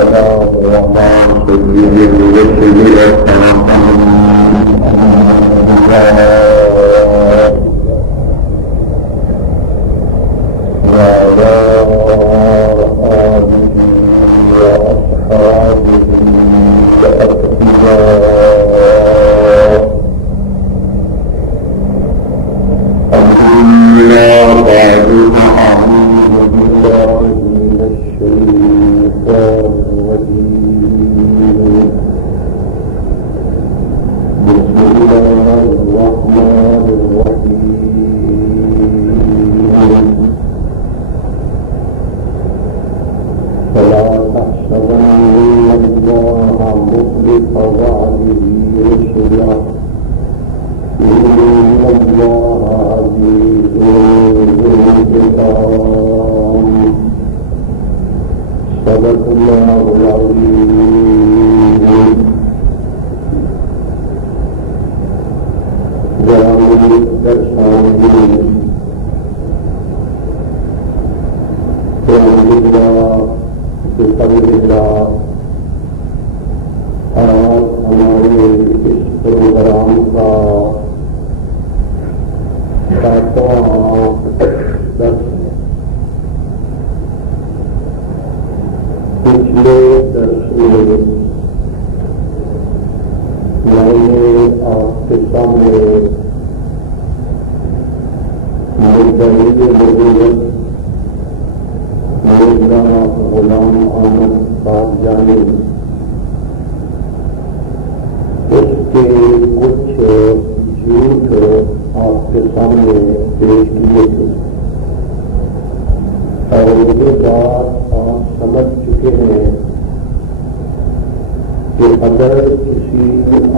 والسلام على سيد الرسل وعلى آله وأصحابه الأتقياء. أما بعد فأعوذ بالله من الشيطان الرجيم. بسم الله الرحمن الرحيم. فلا تحسبن الله مخلف وعده رسله إن الله عزيز ذو انتقام. صدق الله العظيم. جلال درسان بفضل اللہ آج ہمارے اس پروگرام کا 7واں درس ہے. پچھلے درس میں میں نے آپ کے سامنے مدعی نبوت مولانا غلام احمد صاحب جانی اس کے کچھ جھوٹ آپ کے سامنے پیش کیے تھے اور یہ بات آپ سمجھ چکے ہیں کہ اگر کسی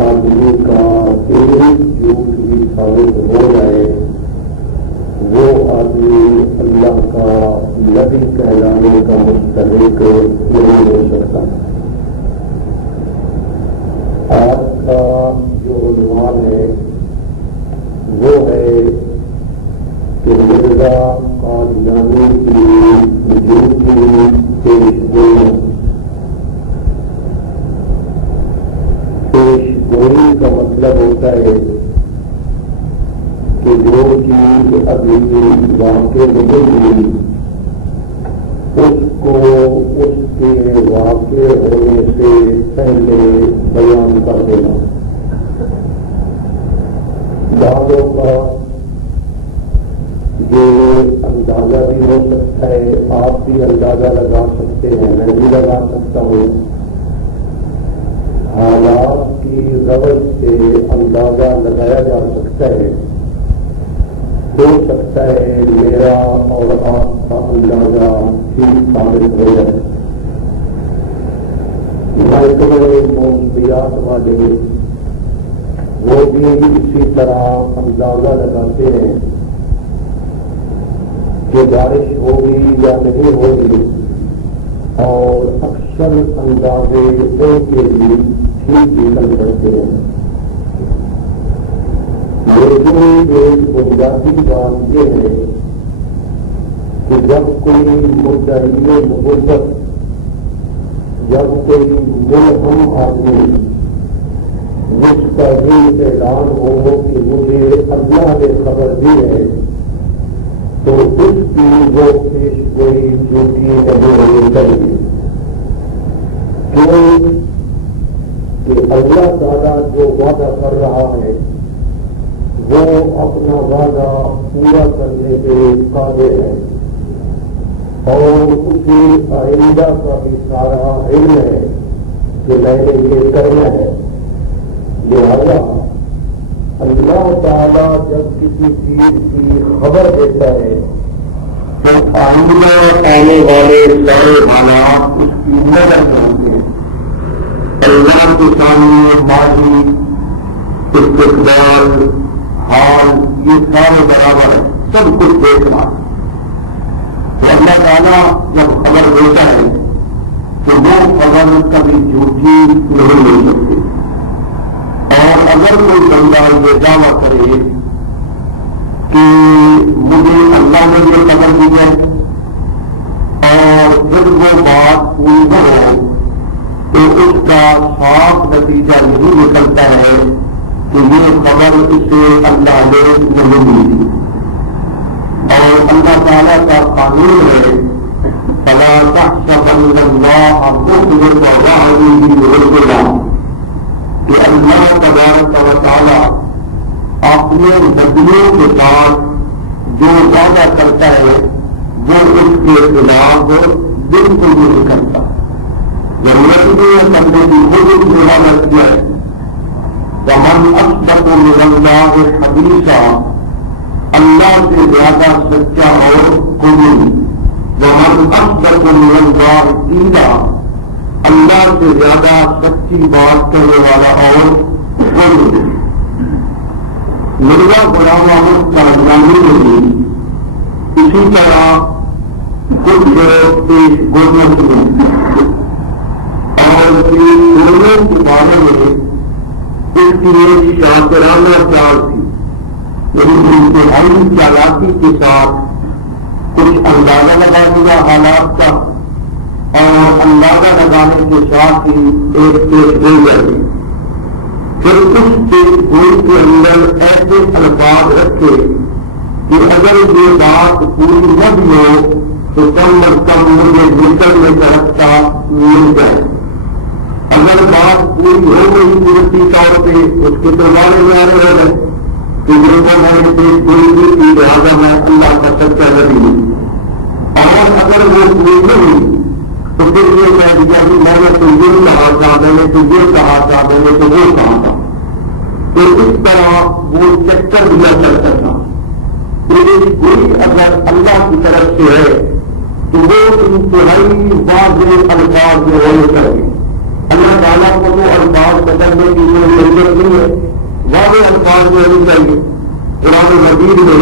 آدمی کا ایک جھوٹ بھی ثابت ہو جائے وہ آدمی اللہ کا نبی کہلانے کا مستحق نہیں ہو سکتا. آج کا جو عنوان ہے وہ ہے کہ مرزا قادیانی کی جھوٹی پیشگوئی. پیشگوئی کا مطلب ہوتا ہے کہ جو چیز ابھی واقع نہیں ہوئی اس کو اس کے واقع ہونے سے پہلے بیان کر دینا. بعضوں کا یہ اندازہ بھی ہو سکتا ہے، آپ بھی اندازہ لگا سکتے ہیں، میں بھی لگا سکتا ہوں. حالات کی غرض سے اندازہ لگایا جا سکتا ہے. ہو سکتا ہے میرا اور آپ کا اندازہ ٹھیک ثابت ہو جائے. مائکرو موسمیات والے وہ بھی اسی طرح اندازہ لگاتے ہیں کہ بارش ہوگی یا نہیں ہوگی اور اکثر اندازے ان کے لیے ٹھیک نکل پڑتے ہیں. لیکن ایک بنیادی بات یہ ہے کہ جب کوئی مدعی نبوت، جب کوئی ملہم آدمی جس کا بھی اعلان ہو کہ مجھے اللہ نے خبر دی ہے تو اس کی وہ پیش گوئی جھوٹی نہیں ہونی چاہیے. کیوں کہ اللہ تعالیٰ جو وعدہ کر رہا ہے وہ اپنا وعدہ پورا کرنے کے قادر ہے اور اسی آئندہ کا بھی سارا علم ہے کہ میں نے یہ کرنا ہے. لہذا اللہ تعالیٰ جب کسی چیز کی خبر دیتا ہے تو آنے والے سارے حالات اس کی نظر میں ہوتے ہیں. اللہ کے سامنے ماضی، استقبال، حال یہ سارے برابر ہے، سب کچھ دیکھنا. تو اللہ تعالیٰ جب خبر دیتا ہے تو وہ خبر کبھی جھوٹی نہیں ہو سکتی. اور اگر کوئی بندہ یہ دعویٰ کرے کہ مجھے اللہ نے یہ خبر دی ہے اور پھر وہ بات پوری نہ ہو صاف نتیجہ یہی نکلتا ہے کہ یہ خبر اسے اللہ نے نہیں دی، اور اللہ تعالیٰ کا قانون ہے فلا تحسبن اللہ مخلف وعده رسلا، کہ اللہ تبارک و تعالیٰ اپنے نبیوں کے ساتھ جو وعدہ کرتا ہے وہ اس کے خلاف بالکل نہیں کرتا۔ ضرورت نہیں کرنے کی خود ملامت کیا ہے، ومن اصدق من اللہ حدیثا، اللہ سے زیادہ سچا اور کوئی نہیں۔ ومن اصدق من اللہ قیلا، اللہ سے زیادہ سچی بات کرنے والا اور کوئی نہیں۔ مرزا غلام احمد صاحبانی نے بھی اسی طرح کچھ پیش گوئیاں کی، اور دونوں کے بارے میں اس کی ایک شاکرانہ چال تھی، یعنی انتہائی چالاکی کے ساتھ کچھ اندازہ لگا دیا حالات کا، اور اندازہ لگانے کے ساتھ ہی ایک پیش گوئی لگی، پھر اس پیش گوئی کے اندر ایسے الفاظ رکھے کہ اگر یہ بات پوری نہ بھی ہو تو کم از کم مجھے نکلنے کا رستہ مل جائے، اگر بات پوری ہو گئی قدرتی طور پہ اس کے تو بارے میں آ رہے ہو گئے کہ لوگوں نے پیش گوئی کی لہٰذا میں اللہ کا سچا نبی ہوں، اور اگر وہ پوری نہ ہوئی تو پھر یہ کہہ دیا کہ میں نے تو یہ کہا تھا، میں نے تو یہ کہا تھا، میں نے تو وہ کہا تھا، تو اس طرح وہ چکر دیا کرتا تھا۔ کوئی اگر اللہ کی طرف سے ہے تو وہ انتہائی واضح الفاظ میں ہونے چاہیے۔ اللہ تعالیٰ کو تو الفاظ بدلنے کی کوئی ضرورت نہیں ہے، واضح الفاظ میں ہونی چاہیے۔ قرآن مجید میں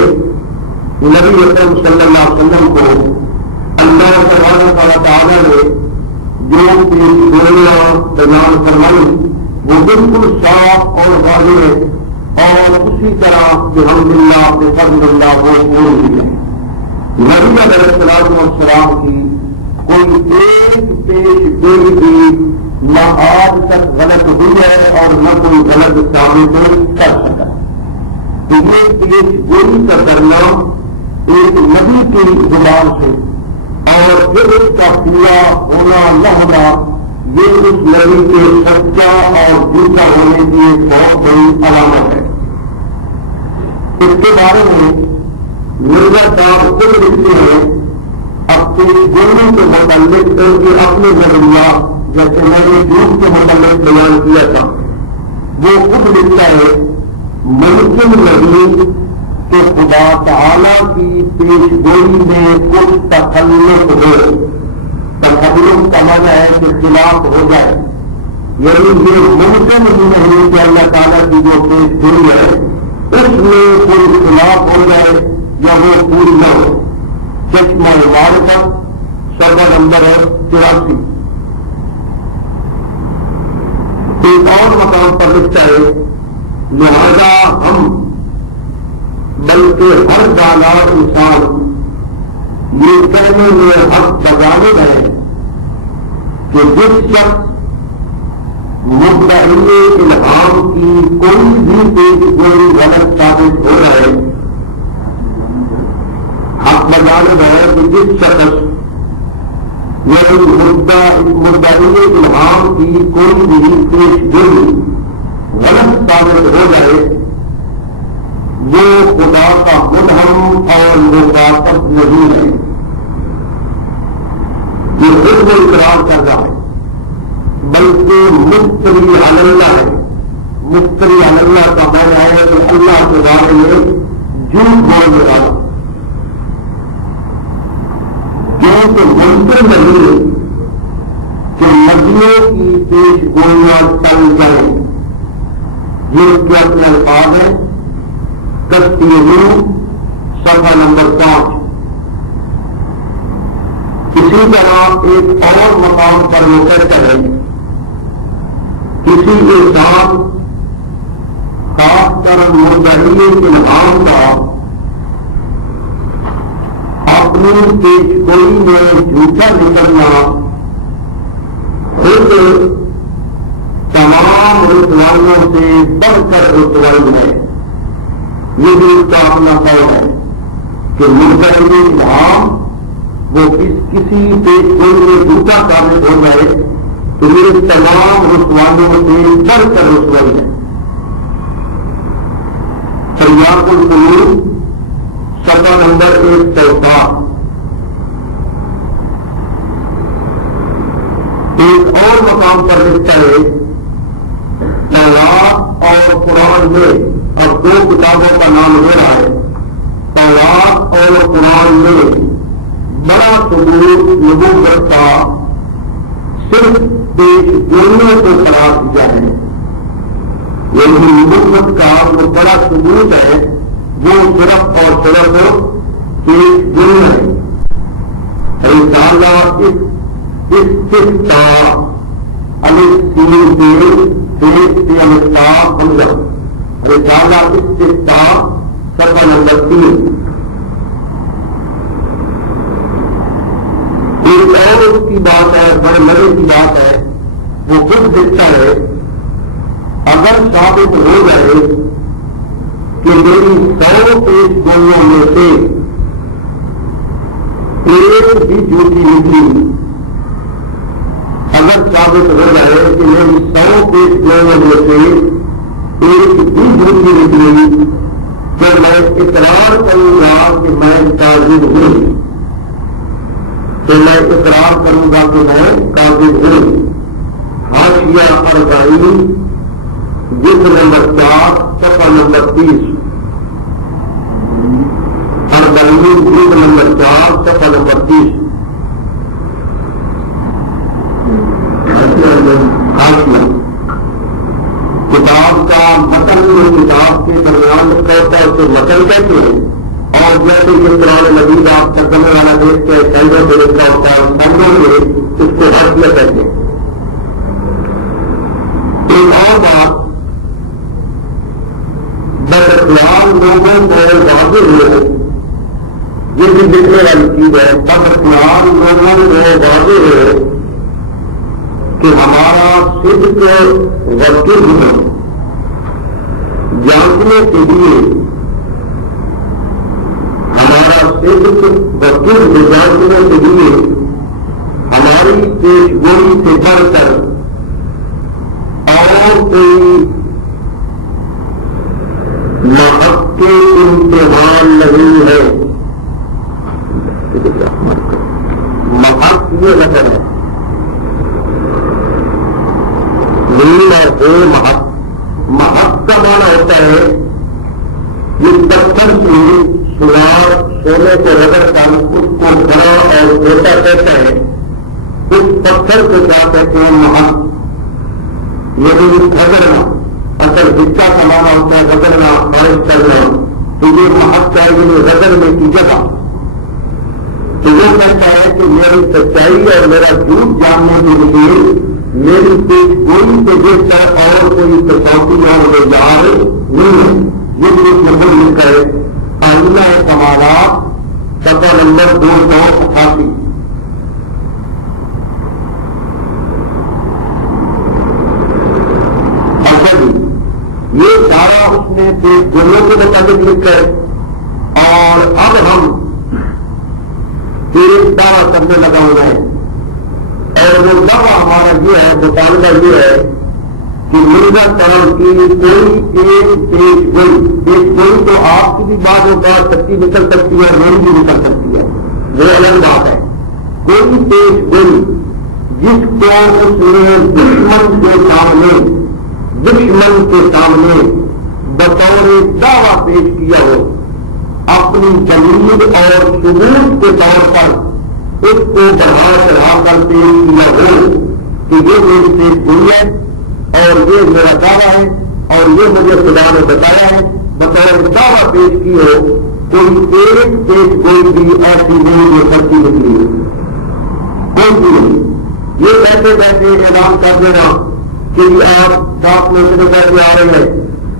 نبی اکرم صلی اللہ علیہ وسلم کو اللہ تبارک و تعالیٰ نے جو گولیاں بیان فرمائی وہ بالکل صاف اور واضح ہے، اور اسی طرح الحمدللہ بفضل اللہ وہ پوری ہے۔ نبی علیہ الصلوۃ والسلام کی کوئی ایک پیش گوئی بھی نہ آج تک غلط ہوئی ہے اور نہ کوئی غلط ثابت کر سکا۔ یہ پیش گوئی کا کرنا ایک نبی کی زبان سے اور پھر اس کا پورا ہونا نہ ہونا یہ اس نبی کے سچا اور جھوٹا ہونے کی ایک بہت بڑی علامت ہے۔ اس کے بارے میں مرزا صاحب خود لکھتے ہیں اپنی گولی کے متعلق کہ اپنے نظریہ جیسے میں نے جھوٹ کے متعلق بیان کیا تھا، وہ خود لکھتا ہے ممکن نہیں کہ خدا تعالیٰ کی پیش گوئی میں کچھ تخلف ہو۔ تخلف کا معنی ہے کہ خلاف ہو جائے، یعنی یہ ممکن ہی نہیں کہ اللہ تعالیٰ کی جو پیش گوئی ہے اس میں کوئی خلاف ہو جائے یا وہ پوری نہ ہو۔ چشمہ معرفہ صفحہ نمبر ہے 84۔ ایک اور مقام پر لکھتا ہے لہذا ہم بلکہ ہر دانا انسان یہ کہنے میں حق بجانے ہے کہ جس شخص مدعی الہام کی کوئی بھی پیش گوئی غلط ثابت ہو رہے، حق بجانے ہے کہ جس شخص یعنی مدعی الہام کی کوئی بھی پیش گوئی غلط ثابت ہو جائے وہ خدا کا مدہم اور مخاطب نہیں ہے، یہ خود کو اقرار کر رہا ہے بلکہ مفتری علی اللہ ہے۔ مفتری علی اللہ کا معنی ہے کہ اللہ کے بارے میں جھوٹ بول رہا ہے، کیونکہ ممکن نہیں ہے کہ نبیوں کی پیش گوئیاں ٹل جائیں، جن کے اپنے الفاظ ہیں صفحہ نمبر 5۔ اسی طرح ایک اور مقام پر وہ کہتا ہے کسی کے ساتھ خاص کر مدعی الہام کا اپنی پیش گوئی میں جھوٹا نکلنا خود تمام رسوائیوں سے بڑھ کر رسوائی ہے. یہ بھی اس کا اپنا قول ہے کہ مرتد امام وہ کسی پیش گوئی میں جھوٹا ثابت ہو جائے تو یہ تمام رسوائیوں سے بڑھ کر رسوائی ہے. تریاق القلوب صفحہ نمبر 107. ایک اور مقام پر لکھتا ہے طلاق اور قرآن میں، اور 2 کتابوں کا نام لے رہا ہے. طلاق اور قرآن میں بڑا ثبوت نبوت کا صرف پیش گوئیوں کو قرار دیا ہے. یعنی نبوت کا جو بڑا ثبوت ہے وہ صرف اور صرف پیش گوئی ہے. رسالہ استفتاء رسالہ استفتاء صفحہ نمبر 3. ایک اور اس کی بات ہے، بڑے مزے کی بات ہے. وہ خود لکھتا ہے اگر ثابت ہو جائے کہ میری 100 پیش گوئیوں میں سے ایک بھی جھوٹی نکلی، اگر ثابت ہو جائے کہ میری 100 پیش گوئیوں میں سے ایک بھی جھوٹی نکلی تو میں اقرار کروں گا کہ میں کاذب ہوں، تو میں اقرار کروں گا کہ میں کاذب ہوں. حاشیہ 40 جلد نمبر 4 صفحہ نمبر 30. 40 جلد نمبر 4 صفحہ نمبر 30. حاشیہ کتاب کا متن جو کتاب کے درمیان رکھا ہوتا ہے اسے متن کہتے ہیں، اور جیسے یہ قرآن مجید آپ ترجمے والا دیکھتے ہیں کیسے سے لکھا ہوتا ہے سنوں میں اس کو حاشیہ کہتے ہیں. ایک اور بات بدخیال لوگوں کو واضح ہو، یہ بھی لکھنے والی چیز ہے. بدخیال لوگوں کو واضح ہو کہ ہمارا صدق وقت جانچنے کے لیے، ہمارا صدق وقت جانچنے کے لیے ہماری پیش گوئی سے بڑھ کر اور کوئی محق کے امتحان نہیں ہے. محق یہ نظر ہے محق کا معنی ہوتا ہے یہ پتھر کی سونے کو رگڑ کر اس کو بڑا اور چھوٹا کہتے ہیں. اس پتھر کو کیا کہتے ہیں؟ محق. یہ بھی رگڑنا، اصل حصہ کا معنی ہوتا ہے رگڑنا، خارج کرنا. تو یہ محق چاہیے رگڑنے کی جگہ. تو وہ کہتا ہے کہ میری سچائی اور میرا جھوٹ جاننے کے لیے میری پیش گوئی سے دیکھ کر اور کوئی کسوٹی اور رجحان نہیں ہے. یہ بھی اس میں خود لکھا ہے آئینہ کمالات صفحہ نمبر 288. یہ سارا اس نے پیش گوئیوں کے مطابق لکھا ہے. اور اب ہم ایک دعویٰ کرنے لگا ہوا ہے، اور وہ دعویٰ ہمارا یہ ہے، مطالبہ یہ ہے کہ مرزا کرم کی کوئی ایک پیش گوئی تو آپ کی بھی بات ہوگا سچی نکل سکتی ہے، میری بھی نکل سکتی ہے، وہ الگ بات ہے. کوئی پیش گوئی جس کو اس نے دشمن کے سامنے بطور دعویٰ پیش کیا ہو، اپنی دلیل اور ثبوت کے طور پر اس کو بڑھا چڑھا کر پیش کیا ہو کہ یہ میری پیش گوئی ہے اور یہ میرا دعویٰ ہے اور یہ مجھے خدا نے بتایا ہے، بطور دعویٰ پیش کی ہو، کوئی ایک پیش گوئی بھی ایسی نہیں جو سچی نکلی ہے. کوئی بھی نہیں. یہ بیٹھے بیٹھے اعلان کر دینا کہ آپ ساتھ میں سے بیٹھے آ رہے ہیں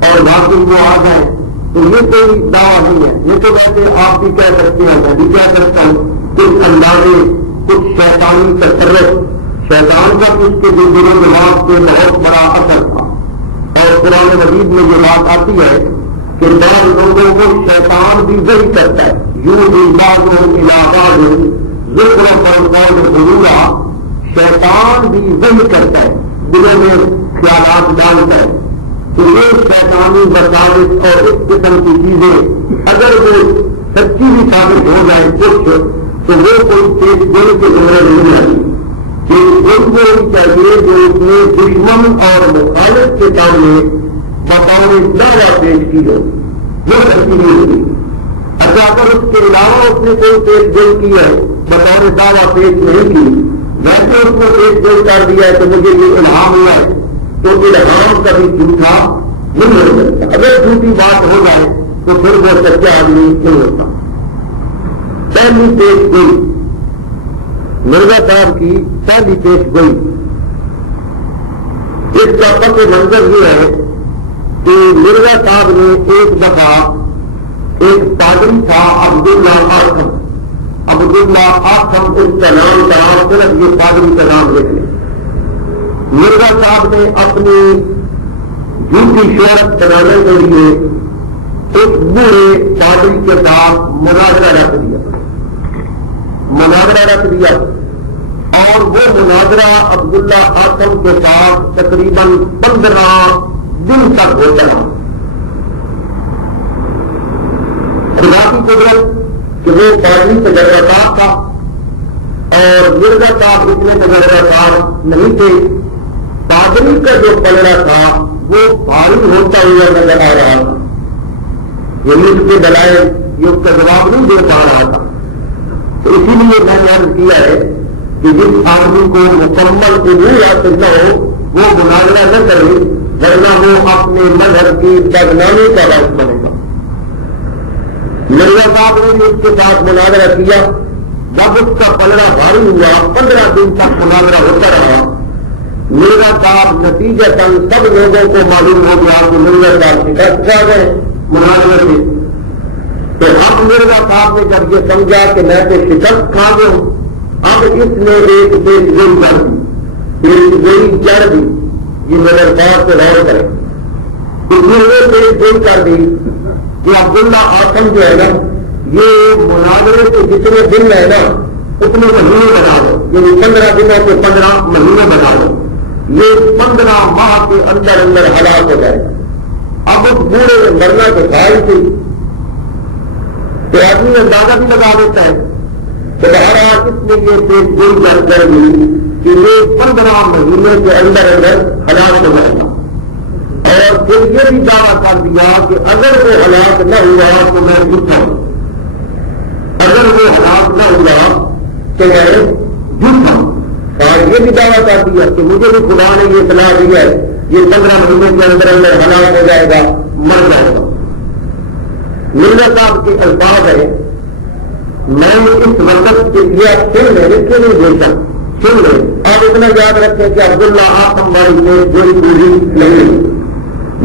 اور باقی میں آ جائیں، تو یہ کوئی دعویٰ نہیں ہے. یہ تو ویسے آپ بھی کہہ سکتے ہیں، میں بھی کہہ سکتا ہوں، کچھ اندازے، کچھ شیطانی تصرف، شیطان کا اس کے دل و دماغ پہ بہت بڑا اثر تھا. قرآن مجید میں یہ بات آتی ہے کہ بعض لوگوں کو شیطان بھی وہی کرتا ہے، یوں بھی بعض علاقہ ذکر پر غرورا، شیطان بھی وہی کرتا ہے، دلوں میں خیالات ڈالتا ہے کہ یہ شیطانی برداشت اور اس قسم کی چیزیں اگر وہ سچی بھی ثابت ہو جائے کچھ تو وہ کوئی پیش گوئی کی ضرورت نہیں رہتی، یہ چاہیے جو اس نے دشمن اور مخالف کے سامنے بطور دعویٰ پیش کی ہو وہ سچی نہیں ہوتی۔ اچھا اگر اس کے علاوہ اس نے کوئی پیش گوئی کی ہے بطور دعویٰ پیش نہیں کی، ویسے اس نے پیش گوئی کر دیا ہے تو مجھے یہ الہام ہوا ہے، تو الہام کبھی جھوٹا نہیں ہو سکتا، اگر جھوٹی بات ہو جائے تو پھر وہ سچا آدمی نہیں ہوتا۔ پہلی پیش گوئی مرزا صاحب کی پہلی پیش گوئی، اس کا پس منظر یہ ہے کہ مرزا صاحب نے ایک دفعہ ایک پادری تھا عبداللہ آسم، عبداللہ آسم اس کا نام تھا، صرف یہ پادری کا نام لکھ لیں۔ مرزا صاحب نے اپنی جھوٹی شہرت بنانے کے لیے ایک بوڑھے پادری کے ساتھ مناظرہ رکھ دیا اور وہ مناظرہ عبداللہ آسم کے ساتھ تقریباً 15 دن تک ہوتا رہا۔ خدا کی قدرت کہ وہ پادری تجربات تھا اور مرزا صاحب اتنے تجربات نہیں تھے، پادری کا جو پلڑا تھا وہ بھاری ہوتا ہوا نظر آ رہا تھا، یعنی اس کے دلائل یہ اس کا جواب نہیں دے پا رہا تھا۔ تو اسی لیے میں نے عرض کیا ہے کہ جس آدمی کو مکمل قبول حاصل نہ ہو وہ مناظرہ نہ کرے، ورنہ وہ اپنے مذہب کی بدنامی کا باعث بنے گا۔ مرزا صاحب نے بھی اس کے ساتھ مناظرہ کیا، جب اس کا پلڑا بھاری ہوا 15 دن تک مناظرہ ہوتا رہا۔ مرزا صاحب نتیجتاً سب لوگوں کو معلوم ہو گیا کہ مرزا صاحب شکست کھا گئے مناظرے سے۔ تو اب مرزا صاحب نے جب یہ سمجھا کہ میں تو شکست کھا گیا ہوں، اب اس نے ایک پیش گوئی کر دی، پیش گوئی جڑ دی، یہ میرے پاس سے غور کریں، اس نے یہ پیش گوئی کر دی کہ عبداللہ آسم جو ہے نا یہ مناظرے کے جتنے دن ہے نا اتنے مہینے بنا دو، یعنی 15 دنوں کے 15 مہینے بنا دو، یہ 15 ماہ کے اندر اندر ہلاک ہو جائے۔ اب اس بوڑھے میں مرنا تو خواہش تھی تو آدمی اندازہ بھی لگا دیتا ہے، تو بہرحال اس نے یہ پیش گوئی کر دی کہ یہ 15 مہینے کے اندر اندر ہلاک ہو جائے گا، اور پھر یہ بھی دعویٰ کر دیا کہ اگر وہ ہلاک نہ ہوا تو میں جھوٹا ہوں، اگر وہ ہلاک نہ ہوا تو میں جھوٹا ہوں، اور یہ بھی دعویٰ کر دیا کہ مجھے بھی خدا نے یہ اطلاع دی ہے یہ 15 مہینے کے اندر اندر ہلاک ہو جائے گا، مر جائے گا۔ مرزا صاحب کے الفاظ ہے، میں اس وقت کے لیے سن لیں کیوں نہیں دیتا، سن لیں، اور اتنا یاد رکھیں کہ عبداللہ آسم بڑی میں کوئی پوری نہیں،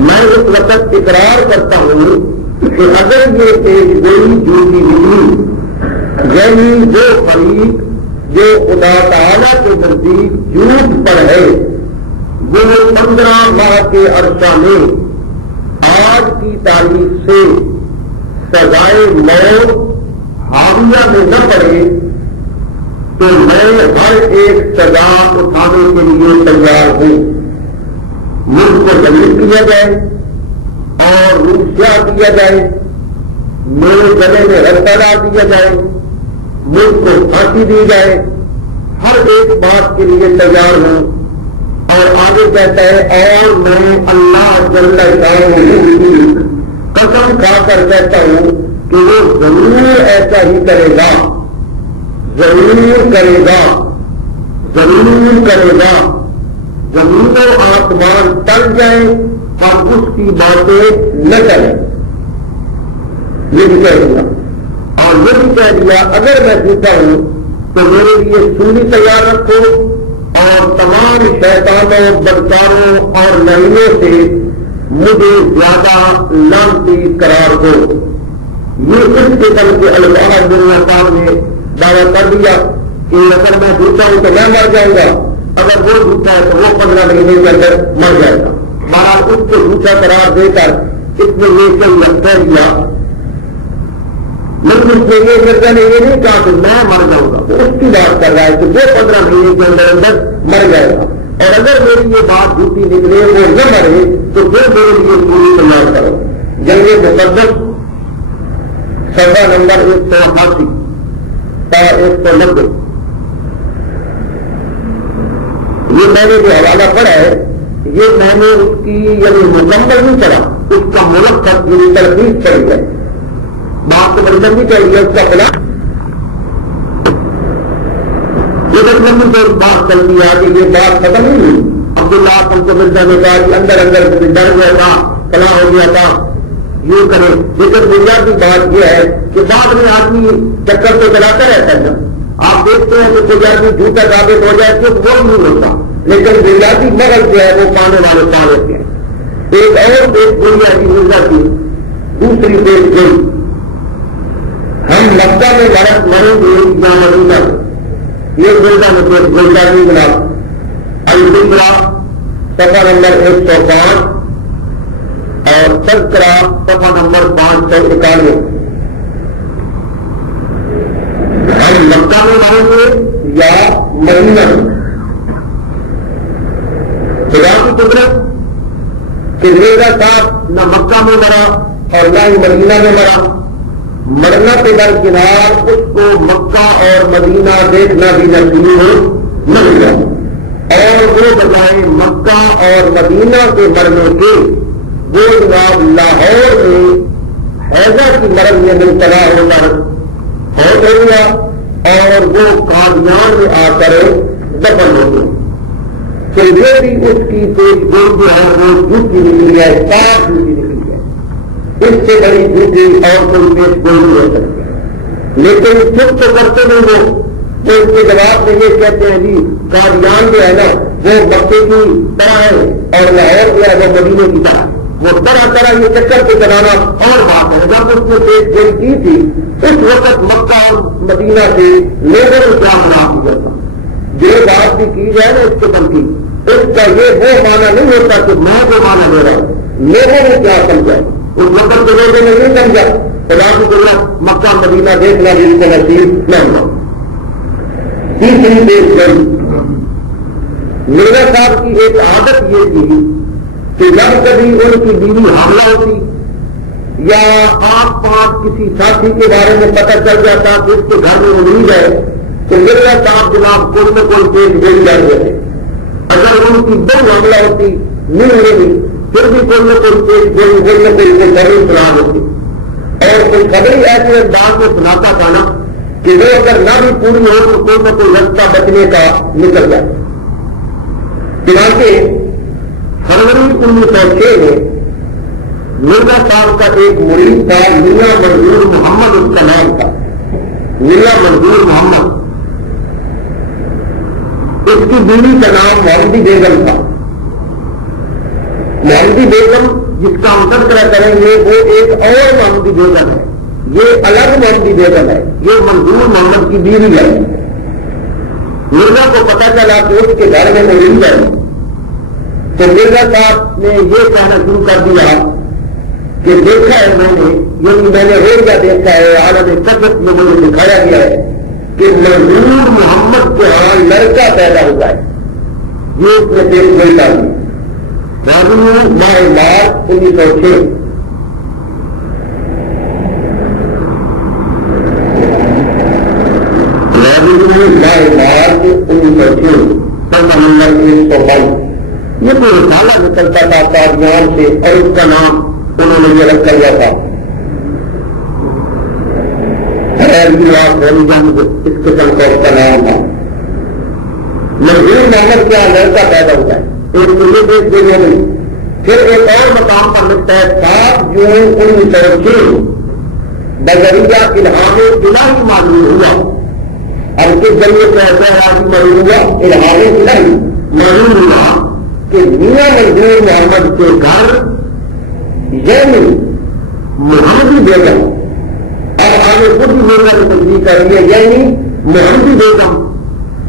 میں اس وقت اقرار کرتا ہوں کہ اگر یہ پیش گوئی جھوٹی نکلی، یعنی جو فریق جو خدا تعالیٰ کے نزدیک جھوٹ پر ہے وہ 15 ماہ کے عرصہ میں آج کی تاریخ سے سزائے موت حاویہ میں نہ پڑے تو میں ہر ایک سزا اٹھانے کے لیے تیار ہوں، ملک کو دلیل کیا جائے اور روسیا کیا جائے، میرے گلے میں رستہ ڈال دیا جائے، ملک کو پھانسی دی جائے، ہر ایک بات کے لیے تیار ہوں۔ اور آگے کہتا ہے اور میں اللہ جل شانہ کی قسم کھا کر کہتا ہوں کہ وہ ضرور ایسا ہی کرے گا، ضرور کرے گا، ضرور کرے گا، زمین و آسمان ٹل جائیں اور اس کی باتیں نہ چلیں، یہ بھی کہہ دیا۔ اور یہ بھی کہہ دیا اگر میں پوچھا ہوں تو میرے لیے سنی تیار رکھو اور تمام شیطانوں بدکاروں اور نئیوں سے مجھے زیادہ لعنتی قرار دو۔ یہ اس قسم کے الفاظ دنیا صاحب نے دعویٰ کر دیا کہ اگر میں جھوٹا ہوں تو میں مر جاؤں گا، اگر وہ جھوٹا ہے تو وہ 15 مہینے کے اندر مر جائے گا۔ بہرحال اس کو جھوٹا قرار دے کر اس نے یہ کہہ لیا، لیکن اس میں یہ مرزا نے یہ نہیں کہا کہ میں مر جاؤں گا، وہ اس کی بات کر رہا ہے کہ وہ 15 مہینے کے اندر اندر مر جائے گا، اور اگر میری یہ بات جھوٹی نکلے وہ نہ مرے تو پھر میرے لیے پوری تیار کرو۔ جنگ مقدس صفحہ نمبر 188 تا 190، یہ میں نے جو حوالہ پڑھا ہے یہ میں نے اس کی یعنی مکمل نہیں پڑھا، اس کا ملخص یعنی تلخیص پڑھی ہے، بات تو بڑی لمبی چاہیے اس کا خلا، لیکن لمبی سے بات چلتی ہے کہ یہ بات ختم نہیں ہوئی۔ عبداللہ ہم کو مرزا نے کہا کہ اندر اندر ڈر گیا تھا، فلاں ہو گیا تھا، یوں کرے، لیکن بنیادی بات یہ ہے کہ بعد میں آدمی چکر تو چلاتا رہتا ہے، آپ دیکھتے ہیں کہ کوئی آدمی جھوٹا ثابت ہو جائے تو وہ نہیں ہوتا، لیکن بنیادی مغل جو ہے وہ پانے والے پا لیتے ہیں۔ ایک اور پیش گوئی ہے مرزا کی، دوسری پیش گوئی، ہم مکہ میں مریں گے یا مدینہ میں، یہ مرزا نے پیش گوئی نہیں بنا۔ البرا صفحہ نمبر 105 اور تذکرہ صفحہ نمبر 591، ہم مکہ میں مریں گے یا مدینہ میں۔ خدا کی قدرت کہ مرزا صاحب نہ مکہ میں مرا اور نہ ہی مدینہ میں مرا، مرنا کے درکنار اس کو مکہ اور مدینہ دیکھنا بھی نصیب نہ ملا، اور وہ بجائے مکہ اور مدینہ کے مرنے کے وہ جناب لاہور میں حیضہ کی مرض میں مبتلا ہو کر فوت ہو گیا، اور وہ قادیان میں آ کر دفن ہو گئے۔ تو یہ بھی اس کی پیش گوئی جو ہے وہ جھوٹی نکلی ہے، صاف جھوٹی نکلی ہے، اس سے بڑی جھوٹی اور کوئی پیش گوئی نہیں ہو سکتی۔ لیکن چپ تو کرتے نہیں وہ، تو اس کے جواب میں یہ کہتے ہیں جی قادیان جو ہے نا وہ مکے کی طرح ہے اور لاہور جو ہے وہ مدینے کی طرح، وہ طرح طرح یہ چکر کو چلانا اور بات ہے۔ جب اس نے پیش گوئی کی تھی اس وقت مکہ اور مدینہ سے لوگوں کو کیا منافع کرتا، جو بات بھی کی جائے نا اس قسم کی، اس کا یہ وہ معنی نہیں ہوتا کہ میں جو معنی دے رہا ہوں، لوگوں نے کیا سمجھا، اس وقت کے لوگوں نے نہیں سمجھا، خدا کی ضرورت مکہ مدینہ دیکھنا بھی ان کو نصیب نہ ہوا۔ تیسری پیش گوئی، مرزا صاحب کی ایک عادت یہ تھی کہ جب کبھی ان کی بیوی حاملہ ہوتی یا آس پاس کسی ساتھی کے بارے میں پتہ چل جاتا کہ اس کے گھر میں امید ہے تو مرزا صاحب جناب کوئی نہ کوئی پیش گوئی کر دیتے، اگر ان کی دو حاملہ ہوتی نہیں ہوگی پھر بھی کوئی نہ کوئی پیش گوئی، کوئی نہ کوئی خبریں سنا ہوتی، اور کوئی خبریں ایسے انداز میں سناتا تھا نا کہ وہ اگر نہ بھی پوری ہو تو کوئی نہ کوئی رستہ بچنے کا نکل جائے۔ چنانچہ فروری 1906 میں مرزا صاحب کا ایک مرید تھا، میاں منظور محمد اس کا نام تھا، میاں منظور محمد، اس کی بیوی کا نام محمدی بیگم تھا۔ محمدی بیگم جس کا ہم تذکرہ کریں گے وہ ایک اور محمدی بیگم ہے، یہ الگ محمدی بیگم ہے، یہ منظور محمد کی بیوی ہے۔ مرزا کو پتا چلا کہ اس کے گھر میں مرید ہے تو مرزا صاحب نے یہ کہنا شروع کر دیا کہ دیکھا ہے میں نے، یعنی میں نے روزہ دیکھا ہے، عالم کثرت میں مجھے دکھایا گیا ہے کہ منظور محمد کے ہاں لڑکا پیدا ہوا ہے، یہ اس نے دیکھ بیٹا ہوئی۔ ماہ مارچ 1906 ماہ مارچ 1906 صفحہ نمبر 122، یہ تو رسالہ نکلتا تھا قادیان سے اور اس کا نام انہوں نے یہ رکھا ہوا تھا اس قسم کا اس کا نام تھا۔ منظور محمد کیا لڑکا پیدا ہوتا ہے، ایک مجھے دیکھ دینے میں پھر ایک اور مقام پر لکھتا ہے 7 جون 1906 بذریعہ الہام الہی معلوم ہوا۔ اب کس ذریعے سے ایسا راضی معلوم ہوا، الہام الہی معلوم ہوا کہ میاں منظور محمد کے گھر یعنی محمدی بیگم، اب آگے خود ہی مرزا نے تصدیق کر رہی ہے، یعنی محمدی بیگم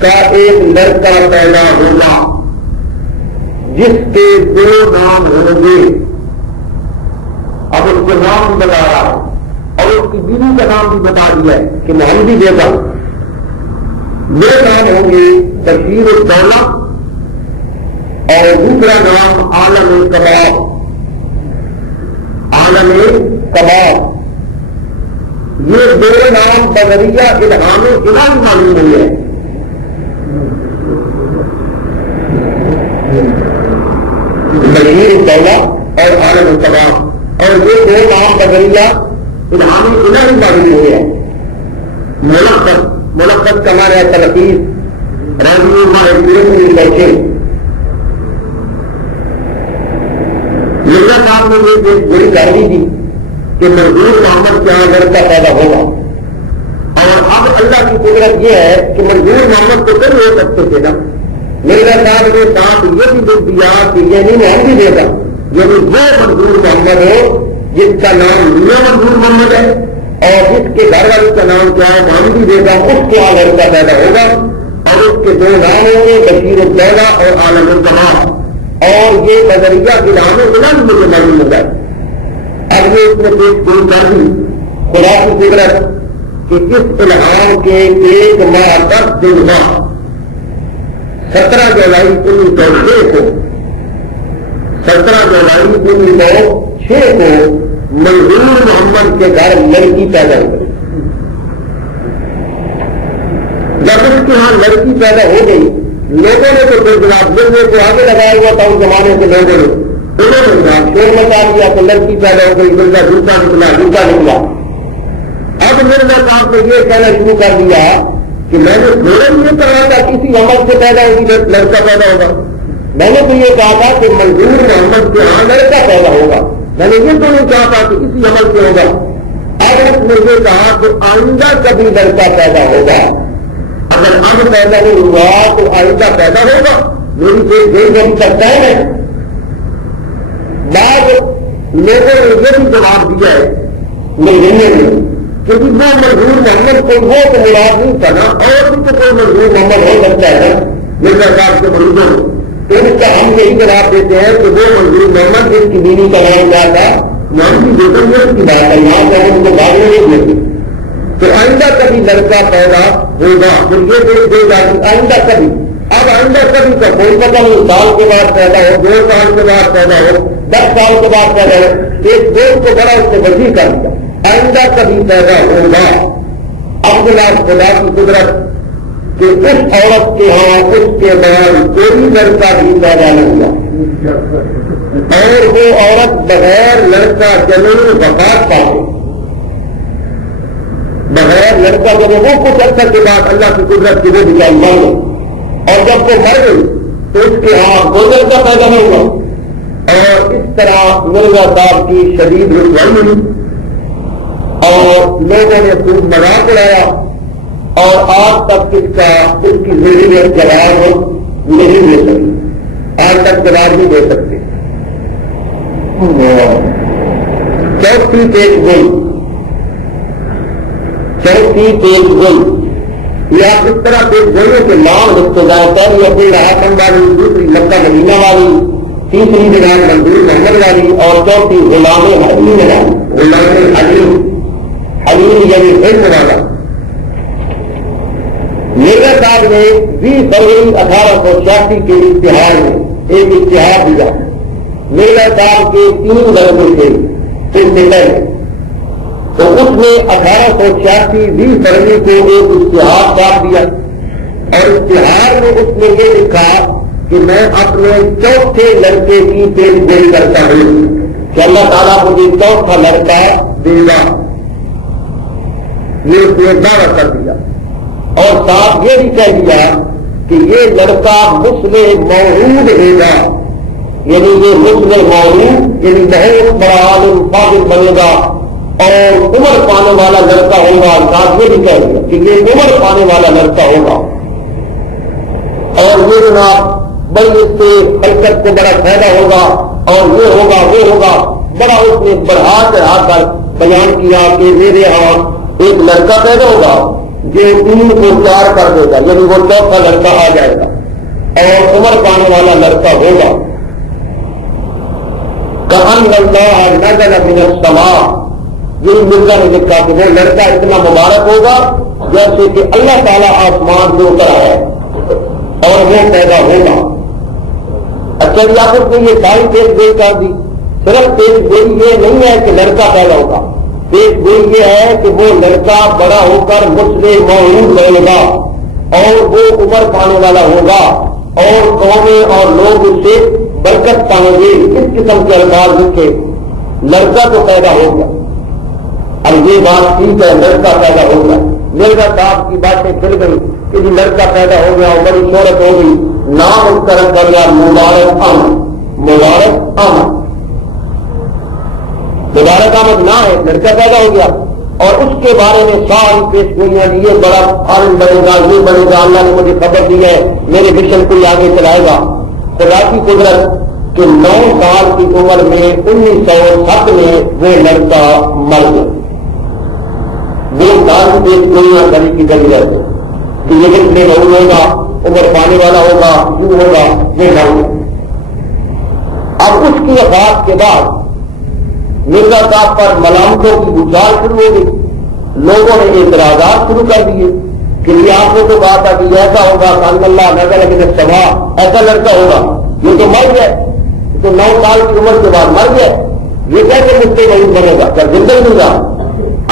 کا ایک لڑکا پیدا ہوگا جس کے دو نام ہوں گے. اب اس کو نام بتا رہا ہے اور اس کی بیوی کا نام بھی بتا دیا ہے کہ محمدی بیگم. یہ نام ہوں گے بشیر الدولہ اور دوسرا نام عالم کباب. عالم کباب یہ دو نام بذریعہ الہام الہی معلوم ہوئی ہے. بشیر الدولہ اور عالم کباب اور یہ دو نام بذریعہ الہام الہی معلوم ہوئی ہے. ملخص کا ہمارا تلخیص راضی ماہر بیٹھے مرزا صاحب نے یہ بڑی گاڑی دی کہ منظور محمد کے یہاں لڑکا پیدا ہوگا. اور اب اللہ کی قدرت یہ ہے کہ منظور محمد کو پھر ہو سکتے تھے نا. مرزا صاحب نے ساتھ یہ بھی لکھ دیا کہ یہ نہیں محمد دے گا یعنی وہ منظور محمد ہو جس کا نام میاں منظور محمد ہے اور جس کے گھر والے کا نام کیا ہے محمدی بیگم. اس کے یہاں لڑکا پیدا ہوگا اور اس کے دو نام ہوں گے بشیر الدولہ اور عالم الکمال. اور یہ نظریہ الہام الہی مجھے معلوم ہوگا. اب یہ اس نے پیش گوئی کر دی خدا کی قدرت کہ اس الہام کے ایک ماہ 10 دن بعد 17 جولائی 1906 کو 17 جولائی 1906 کو منظور محمد کے گھر لڑکی پیدا ہو گئی. جب اس کے یہاں لڑکی پیدا ہو گئی لوگوں نے تو پھر جناب ملنے کو آگے لگایا ہوا تھا اس زمانے کے لوگوں نے جناب شور مچا دیا تو لڑکی پیدا ہو گئی. مرزا جوتا نکلا. اب مرزا صاحب نے یہ کہنا شروع کر دیا کہ میں نے تھوڑا یہ کہا تھا کسی عمل سے پیدا ہوگی لڑکا پیدا ہوگا. میں نے تو یہ کہا تھا کہ منظور محمد کے یہاں لڑکا پیدا ہوگا. میں نے یہ تو نہیں کہا تھا کہ کسی عمل سے ہوگا. اب اس نے یہ کہا کہ آئندہ کبھی لڑکا پیدا ہوگا. اگر اب پیدا نہیں ہوا تو آئندہ پیدا ہوگا. میری کوئی دیر نہیں کرتا ہے. بعض لوگوں نے یہ بھی جواب دیا ہے ملنے میں کیونکہ وہ منظور محمد کو وہ تو مراد نہیں کرنا اور بھی تو کوئی منظور محمد ہو سکتا ہے نا مرزا صاحب کے مریضوں تو اس کا ہم یہی جواب دیتے ہیں کہ وہ منظور محمد جس کی بیوی کا نام کیا تھا نام کی ضرورت کی بات ہے. یہاں سے ہم ان کو بھاگنے نہیں دیتے. تو آئندہ کبھی لڑکا پیدا ہوگا. پھر یہ دیکھ دے گا کہ آئندہ کبھی. اب آئندہ کبھی کا کوئی پتہ نہیں. سال کے بعد پیدا ہو 2 سال کے بعد پیدا ہو 10 سال کے بعد پیدا ہو. ایک دوست کو بڑا اس سے وسیع کر دیا آئندہ کبھی پیدا ہوگا. اب جناب خدا کی قدرت کہ اس عورت کے ہاں اس کے بعد کوئی لڑکا بھی پیدا نہیں ہوا اور وہ عورت بغیر لڑکا جنے وفات پائے. بغیر لڑکا جنے وہ کچھ عرصہ کے بعد اللہ کی قدرت کی وہ بچائی مر گئی اور جب وہ مر گئی تو اس کے ہاں کوئی لڑکا پیدا نہیں ہوا. اور اس طرح مرزا صاحب کی شدید رسوائی ہوئی اور لوگوں نے خوب مذاق اڑایا اور آج تک اس کی زندگی میں جواب نہیں دے سکتی. آج تک جواب نہیں دے سکتے. چوتھی پیش گئی یا اس طرح پیش گئیوں کے نام رکھتے جائیں. پہلی اپنی رہاتن والی, دوسری مکہ مدینہ والی, تیسری جناب منظور محمد والی اور چوتھی غلام حلیم والی. غلام حلیم یعنی علم والا. مرزا صاحب نے 20 فروری 1886 کے اشتہار میں ایک اشتہار دیا. مرزا صاحب کے 3 لڑکے تھے اس سے پہلے تو اس نے 1886 20 فروری کو ایک اشتہار چھاپ دیا اور اشتہار میں اس نے یہ لکھا کہ میں اپنے چوتھے لڑکے کی پیش گوئی کرتا ہوں کہ اللہ تعالیٰ مجھے چوتھا لڑکا دے گا. یہ اس نے دعویٰ کر دیا اور ساتھ یہ بھی کہہ دیا کہ یہ لڑکا مسلم موعود ہوگا. یعنی یہ مسلم موعود یعنی بہت بڑا عالم فاضل بنے گا اور عمر پانے والا لڑکا ہوگا. ساتھ یہ بھی کہہ دیا کہ یہ عمر پانے والا لڑکا ہوگا اور یہ جناب بڑی اس سے حرکت کو بڑا فائدہ ہوگا اور یہ ہوگا وہ ہوگا. بڑا اس نے بڑھا چڑھا کر بیان کیا کہ میرے یہاں ایک لڑکا پیدا ہوگا جو 3 کو 4 کر دے گا یعنی وہ چوتھا لڑکا آ جائے گا اور عمر پانے والا لڑکا ہوگا. کأن اللہ نزل من السماء، یہ مرزا نے لکھا کہ وہ لڑکا اتنا مبارک ہوگا جیسے کہ اللہ تعالیٰ آسمان سے اترا ہے اور وہ پیدا ہوگا۔ اچھا جی، آپ نے یہ ساری پیش گوئی کر دی، صرف پیش گوئی یہ نہیں ہے کہ لڑکا پیدا ہوگا، پیش گوئی یہ ہے کہ وہ لڑکا بڑا ہو کر مسلم موجود رہے گا اور وہ عمر پانے والا ہوگا اور قومیں اور لوگ اس سے برکت پائیں گے۔ اس قسم کے الفاظ لکھے، لڑکا تو پیدا ہوگا۔ اب یہ بات ٹھیک ہے، لڑکا پیدا ہوگا، مرزا صاحب کی باتیں چل گئی کہ جی لڑکا پیدا ہو گیا اور بڑی شہرت ہو گئی، نام اس کا رکھ دیا مبارک احمد۔ مبارک احمد، مبارک احمد نہ ہے، لڑکا پیدا ہو گیا اور اس کے بارے میں ساری پیش گوئیاں، یہ بڑا عالم بنے گا، یہ بنے گا، اللہ نے مجھے خبر دی ہے، میرے مشن کو یہ آگے چلائے گا۔ خدا کی قدرت کہ 9 سال کی عمر میں 1907 میں وہ لڑکا مر گیا۔ وہ ساری پیش گوئیاں کری کی گئی رہتے کہ یہ کتنے لوگ ہوگا، عمر پانے والا ہوگا، کیوں ہوگا، یہ نہ ہوگا۔ اب اس کی وفات کے بعد مرزا صاحب پر ملامتوں کی بچھار شروع ہو گئی، لوگوں نے اعتراضات شروع کر دیے کہ یہ آپ نے تو کہا تھا کہ ایسا ہوگا، کان اللہ نظر لگے سما ایسا لڑکا ہوگا، یہ تو مر گیا، تو 9 سال کی عمر کے بعد مر گیا، یہ کیسے مجھے نہیں بنے گا، کیا زندہ نہیں رہا۔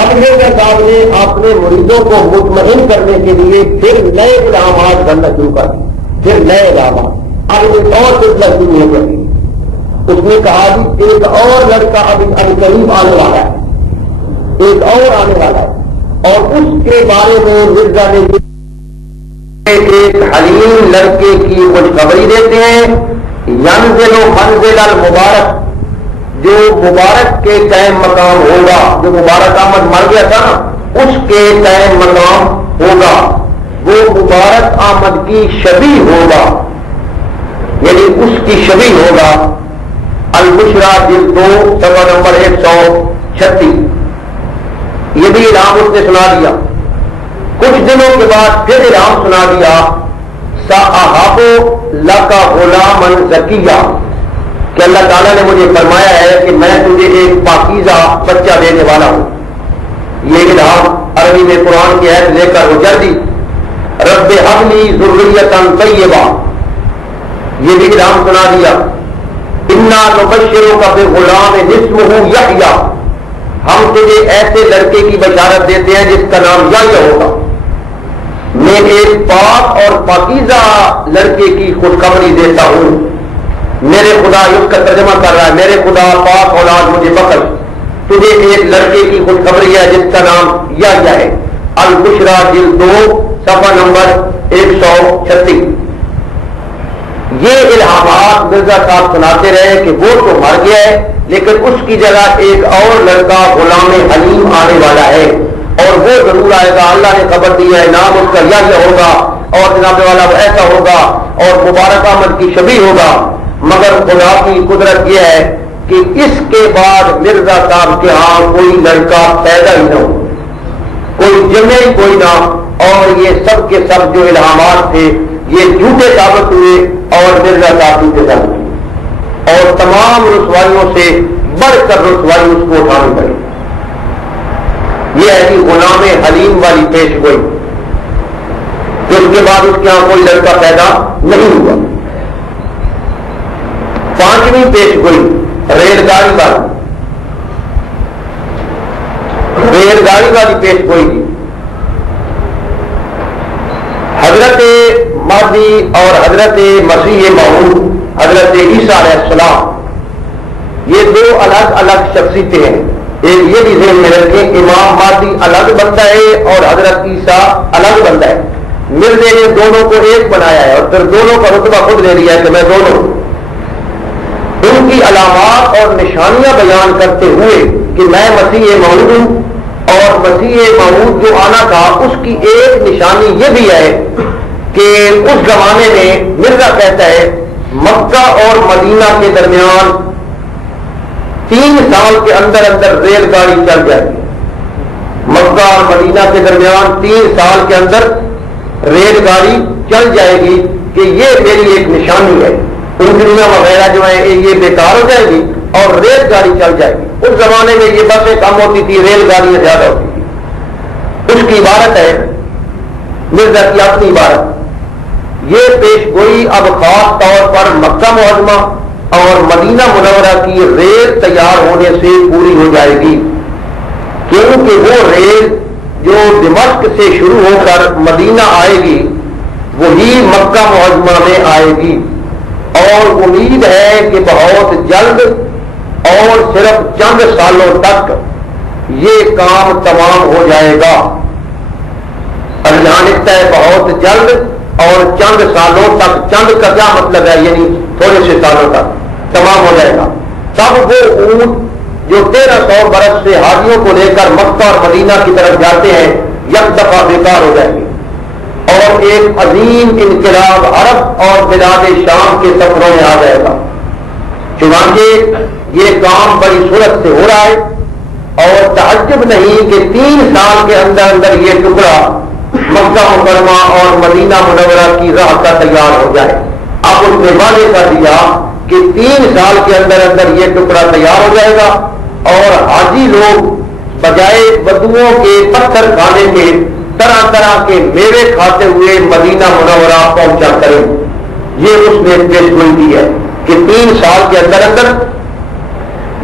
اب مرزا صاحب نے اپنے مریضوں کو مطمئن کرنے کے لیے پھر نئے الہامات بننا شروع کر دیے، پھر نئے الہامات۔ اب ایک اور سلسلہ شروع ہو گئی، اس نے کہا جی ایک اور لڑکا ابھی قریب آنے والا ہے، ایک اور آنے والا ہے، اور اس کے بارے میں مرزا نے ایک حلیم لڑکے کی خوشخبری دیتے ہیں، ینزل منزل المبارک، جو مبارک کے قائم مقام ہوگا، جو مبارک احمد مر گیا تھا نا اس کے قائم مقام ہوگا، وہ مبارک احمد کی شبیہ ہوگا، یعنی اس کی شبیہ ہوگا۔ البشرا جلد 2 صفحہ نمبر 136، یہ بھی الہام اس نے سنا دیا۔ کچھ دنوں کے بعد پھر الہام سنا دیا، صاحب لکا غلاما زکیہ، کہ اللہ تعالیٰ نے مجھے فرمایا ہے کہ میں تجھے ایک پاکیزہ بچہ دینے والا ہوں۔ یہ الہام عربی میں قرآن کی آیت لے کر اجڑ دی، رب ہب لی ذریۃ طیبہ، یہ بھی الہام سنا دیا، انا نبشرک بغلام اسمہ یحییٰ، ہم تجھے ایسے لڑکے کی بشارت دیتے ہیں جس کا نام یحییٰ ہوگا۔ میں ایک پاک اور پاکیزہ لڑکے کی خوشخبری دیتا ہوں، میرے خدا، اس کا ترجمہ کر رہا ہے، میرے خدا پاک اولاد مجھے بخش، تجھے ایک لڑکے کی خوشخبری ہے جس کا نام یحییٰ ہے۔ البشرا جلد 2 صفحہ نمبر 136۔ یہ الہامات مرزا صاحب سناتے رہے کہ وہ تو مر گیا ہے لیکن اس کی جگہ ایک اور لڑکا غلام حلیم آنے والا ہے اور وہ ضرور آئے گا، اللہ نے خبر دی ہے، نام اس کا یحییٰ ہوگا اور جناب والا وہ ایسا ہوگا اور مبارک احمد کی شبیہ ہوگا۔ مگر خدا کی قدرت یہ ہے کہ اس کے بعد مرزا صاحب کے ہاں کوئی لڑکا پیدا ہی نہ ہو، کوئی جمع ہی کوئی نہ، اور یہ سب کے سب جو الہامات تھے یہ جھوٹے ثابت ہوئے اور مرزا صاحب جھوٹے ثابت ہوئے اور تمام رسوائیوں سے بڑھ کر رسوائی اس کو اٹھانی پڑی۔ یہ ہے کہ غلام حلیم والی پیش گوئی، کہ اس کے بعد اس کے یہاں کوئی لڑکا پیدا نہیں ہوا۔ 5ویں پیش گوئی ریل گاڑی والی، ریل گاڑی والی پیش گوئی کی حضرت مہدی اور حضرت مسیح موعود حضرت عیسیٰ علیہ السلام، یہ 2 الگ الگ شخصیتیں ہیں۔ ایک یہ بھی ذہن میں رکھیں، امام مہدی الگ بنتا ہے اور حضرت عیسیٰ الگ بنتا ہے۔ مرزے نے دونوں کو ایک بنایا ہے اور پھر دونوں کا رتبہ خود لے لیا ہے کہ میں دونوں، ان کی علامات اور نشانیاں بیان کرتے ہوئے کہ میں مسیح موعود ہوں، اور مسیح موعود جو آنا تھا اس کی ایک نشانی یہ بھی ہے کہ اس زمانے میں مرزا کہتا ہے مکہ اور مدینہ کے درمیان 3 سال کے اندر اندر ریل گاڑی چل جائے گی، مکہ اور مدینہ کے درمیان 3 سال کے اندر ریل گاڑی چل جائے گی، کہ یہ میری ایک نشانی ہے، ان دنیا وغیرہ جو ہے یہ بیکار ہو جائے گی اور ریل گاڑی چل جائے گی. اس زمانے میں یہ بسیں کم ہوتی تھی, ریل گاڑیاں زیادہ ہوتی تھی. اس کی عبارت ہے مرزا کی اپنی عبارت. یہ پیش گوئی اب خاص طور پر مکہ معظمہ اور مدینہ منورہ کی ریل تیار ہونے سے پوری ہو جائے گی, کیونکہ وہ ریل جو دمشق سے شروع ہو کر مدینہ آئے گی وہی مکہ معظمہ میں آئے گی, اور امید ہے کہ بہت جلد اور صرف چند سالوں تک یہ کام تمام ہو جائے گا. رجحان لکھتا ہے بہت جلد اور چند سالوں تک. چند کا کیا مطلب ہے؟ یعنی تھوڑے سے سالوں تک تمام ہو جائے گا. تب وہ اونٹ جو 1300 برس سے حاجیوں کو لے کر مکہ اور مدینہ کی طرف جاتے ہیں یک دفعہ بیکار ہو جائیں گے, اور ایک عظیم انقلاب عرب اور بلاد شام کے سفروں میں آ جائے گا. چنانچہ یہ کام بڑی صورت سے ہو رہا ہے, اور تعجب نہیں کہ 3 سال کے اندر یہ ٹکڑا مکہ مکرمہ اور مدینہ منورہ کی راہ کا تیار ہو جائے. اب اس نے وعدے کر دیا کہ 3 سال کے اندر یہ ٹکڑا تیار ہو جائے گا, اور حاجی لوگ بجائے بدوؤں کے پتھر کھانے کے طرح طرح کے میوے کھاتے ہوئے مدینہ منورہ پہنچا کریں. یہ اس نے پیش گوئی کی ہے کہ 3 سال کے اندر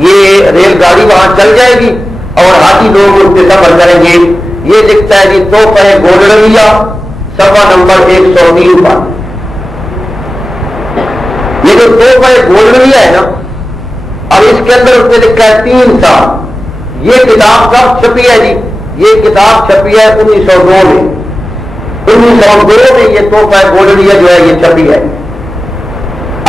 یہ ریل گاڑی وہاں چل جائے گی اور حاجی لوگ اس پہ سفر کریں گے. یہ لکھتا ہے کہ توحفہ گولڈنیا صفحہ نمبر 120 پر. یہ جو توحفہ گولڈنیا ہے نا, اب اس کے اندر اس نے لکھا ہے 3 سال. یہ کتاب کب چھپی ہے جی؟ یہ کتاب چھپی ہے 1902 میں. 1902 میں یہ توحفہ گولڈنیا جو ہے یہ چھپی ہے.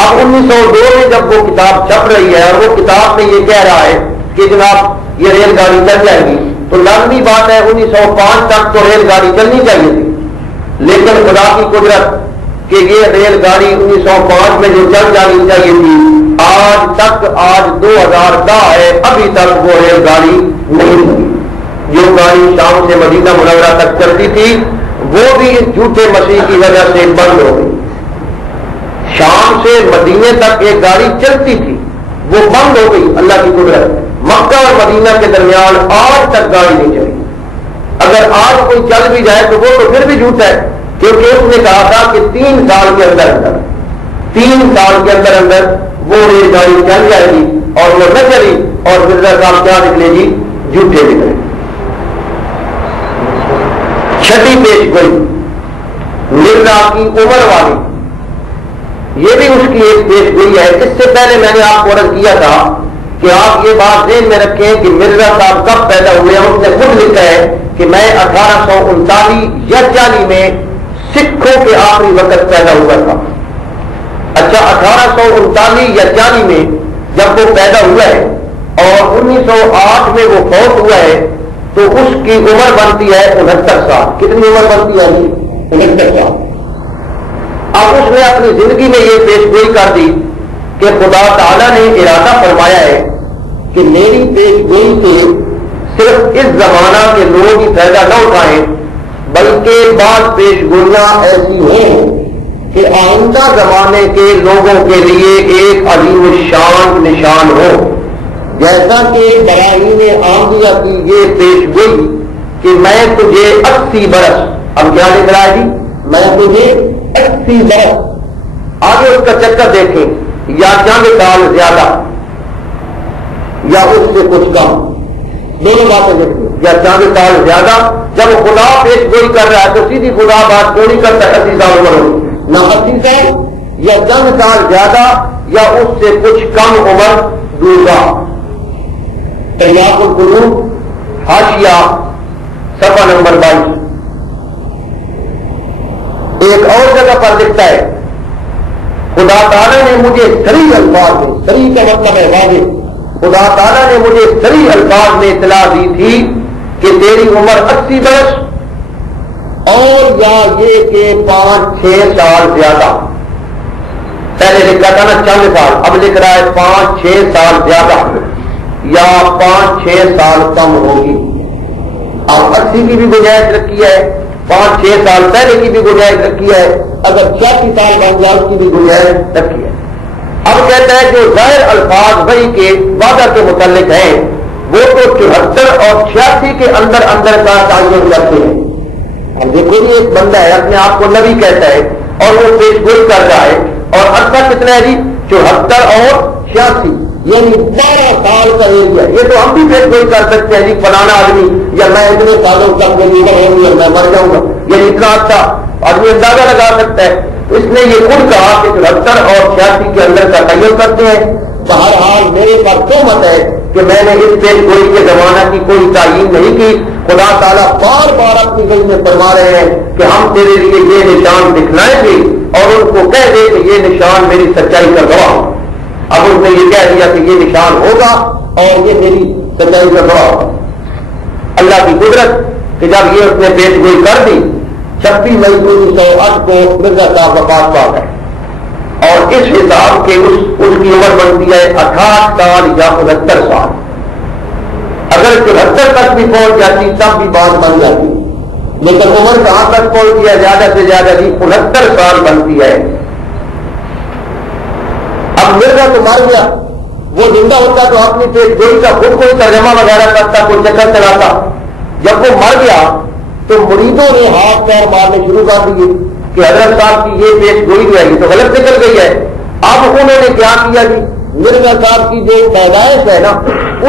اب 1902 میں جب وہ کتاب چھپ رہی ہے اور وہ کتاب میں یہ کہہ رہا ہے کہ جناب یہ ریل گاڑی چل جائے گی, تو لازمی بات ہے 1905 تک تو ریل گاڑی چلنی چاہیے تھی. لیکن خدا کی قدرت کہ یہ ریل گاڑی 1905 میں جو چل جانی چاہیے تھی آج تک, آج 2010 ہے, ابھی تک وہ ریل گاڑی نہیں ہوئی. جو گاڑی شام سے مدینہ منورہ تک چلتی تھی وہ بھی اس جھوٹے مسیح کی وجہ سے بند ہو گئی. شام سے مدینے تک ایک گاڑی چلتی تھی وہ بند ہو گئی. اللہ کی قدرت, مکہ اور مدینہ کے درمیان آج تک گاڑی نہیں چلی. اگر آج کوئی چل بھی جائے تو وہ تو پھر بھی جھوٹ ہے, کیونکہ اس نے کہا تھا کہ 3 سال کے اندر 3 سال کے اندر وہ ریل گاڑی چل جائے گی, اور وہ نہ چلی اور مرزا صاحب کیا نکلے جی؟ جھوٹے نکلے. چھٹی پیش گوئی مرزا کی عمر والی, یہ بھی اس کی ایک پیش گوئی ہے. اس سے پہلے میں نے آپ کو عرض کیا تھا کہ آپ یہ بات ذہن میں رکھیں کہ مرزا صاحب کب پیدا ہوئے ہیں. اس نے خود لکھا ہے کہ میں 1839 یا 40 میں سکھوں کے آخری وقت پیدا ہوا تھا. اچھا 1839 یا 40 میں جب وہ پیدا ہوا ہے اور 1908 میں وہ فوت ہوا ہے تو اس کی عمر بنتی ہے 69 سال. کتنی عمر بنتی ہے؟ 69 سال. اب اس نے اپنی زندگی میں یہ پیش گوئی کر دی کہ خدا تعالیٰ نے ارادہ فرمایا ہے کہ میری پیش گوئی سے صرف اس زمانہ کے لوگ ہی فائدہ نہ اٹھائیں, بلکہ بعض پیش گوئیاں ایسی ہیں کہ آئندہ زمانے کے لوگوں کے لیے ایک عظیم الشان نشان ہو. جیسا کہ براہیم آمدیہ کی یہ پیش گوئی کہ میں تجھے 80 برس, اب کیا لکھ رہا ہے جی؟ میں تجھے 80 برس. آگے اس کا چکر دیکھیں, یا چند سال زیادہ یا اس سے کچھ کم, دونوں باتیں دیکھیں. یا چند سال زیادہ, جب خدا پیش گوئی کر رہا ہے تو سیدھی خدا بات کیوں نہیں کرتا 80 سال عمر ہو, نہ 80 سال, یا چند سال زیادہ یا اس سے کچھ کم عمر دوسرا. تیاق القلوب حاشیہ صفحہ نمبر 22. ایک اور جگہ پر لکھتا ہے خدا تعالیٰ نے مجھے صریح الفاظ میں, صریح کا مطلب ہے واضح, خدا تعالیٰ نے مجھے صریح الفاظ میں اطلاع دی تھی کہ تیری عمر 80 برس اور یا یہ کہ 5-6 سال زیادہ. پہلے لکھا تھا نا چند سال, اب لکھ رہا ہے 5-6 سال زیادہ یا 5-6 سال کم ہوگی. اب 80 کی بھی گنجائش رکھی ہے, 5-6 سال پہلے کی بھی گنجائش رکھی ہے, اگر 86 سال بن جائے اس کی بھی گنجائش رکھی ہے. اب کہتا ہے جو ظاہر الفاظ وحی کے وعدہ کے متعلق ہیں وہ تو 74 اور 86 کے اندر کا تعین کرتے ہیں. اب دیکھو یہ ایک بندہ ہے اپنے آپ کو نبی کہتا ہے اور وہ پیش گوئی کر رہا ہے اور عرصہ کتنا ہے جی 74 اور 86 یعنی 12 سال کا ایریا. یہ تو ہم بھی پیش گوئی کر سکتے ہیں جی فلانا آدمی یا میں اتنے سالوں تک میں لیڈر ہوں یا میں مر جاؤں گا یعنی اتنا اچھا آدمی اندازہ لگا سکتا ہے. اس نے یہ خود کہا کہ 74 اور 86 کے اندر کا تعین کرتے ہیں. بہرحال میرے پر تہمت ہے کہ میں نے اس پیش گوئی کے زمانہ کی کوئی تعین نہیں کی. خدا تعالیٰ بار بار اپنی گئی میں فرما رہے ہیں کہ ہم تیرے لیے یہ نشان دکھلائیں گے اور ان کو کہہ دے کہ یہ نشان میری سچائی کا گواہ. اب ان نے یہ کہہ دیا کہ یہ نشان ہوگا اور یہ میری سچائی کا گواہ ہوگا. اللہ کی قدرت کہ جب یہ اس نے پیش گوئی کر دی 26 مئی 1908 کو مرزا صاحب وفات پا گئے اور اس حساب کے اس کی عمر بنتی ہے 68 سال یا 69 سال. اگر 74 تک بھی پہنچ جاتی تب بھی بات بن جاتی لیکن عمر کہاں تک پہنچتی ہے زیادہ سے زیادہ بھی 69 سال بنتی ہے. اب مرزا تو مر گیا وہ زندہ ہوتا تو اپنی پیش گوئی کا خود کوئی ترجمہ وغیرہ کرتا کوئی چکر چلاتا. جب وہ مر گیا تو مریدوں نے ہاتھ پیر مارنے شروع کر دیے کہ حضرت صاحب کی یہ پیش گوئی جو ہے یہ تو غلط نکل گئی ہے. اب انہوں نے کیا کیا جی مرزا صاحب کی جو پیدائش ہے نا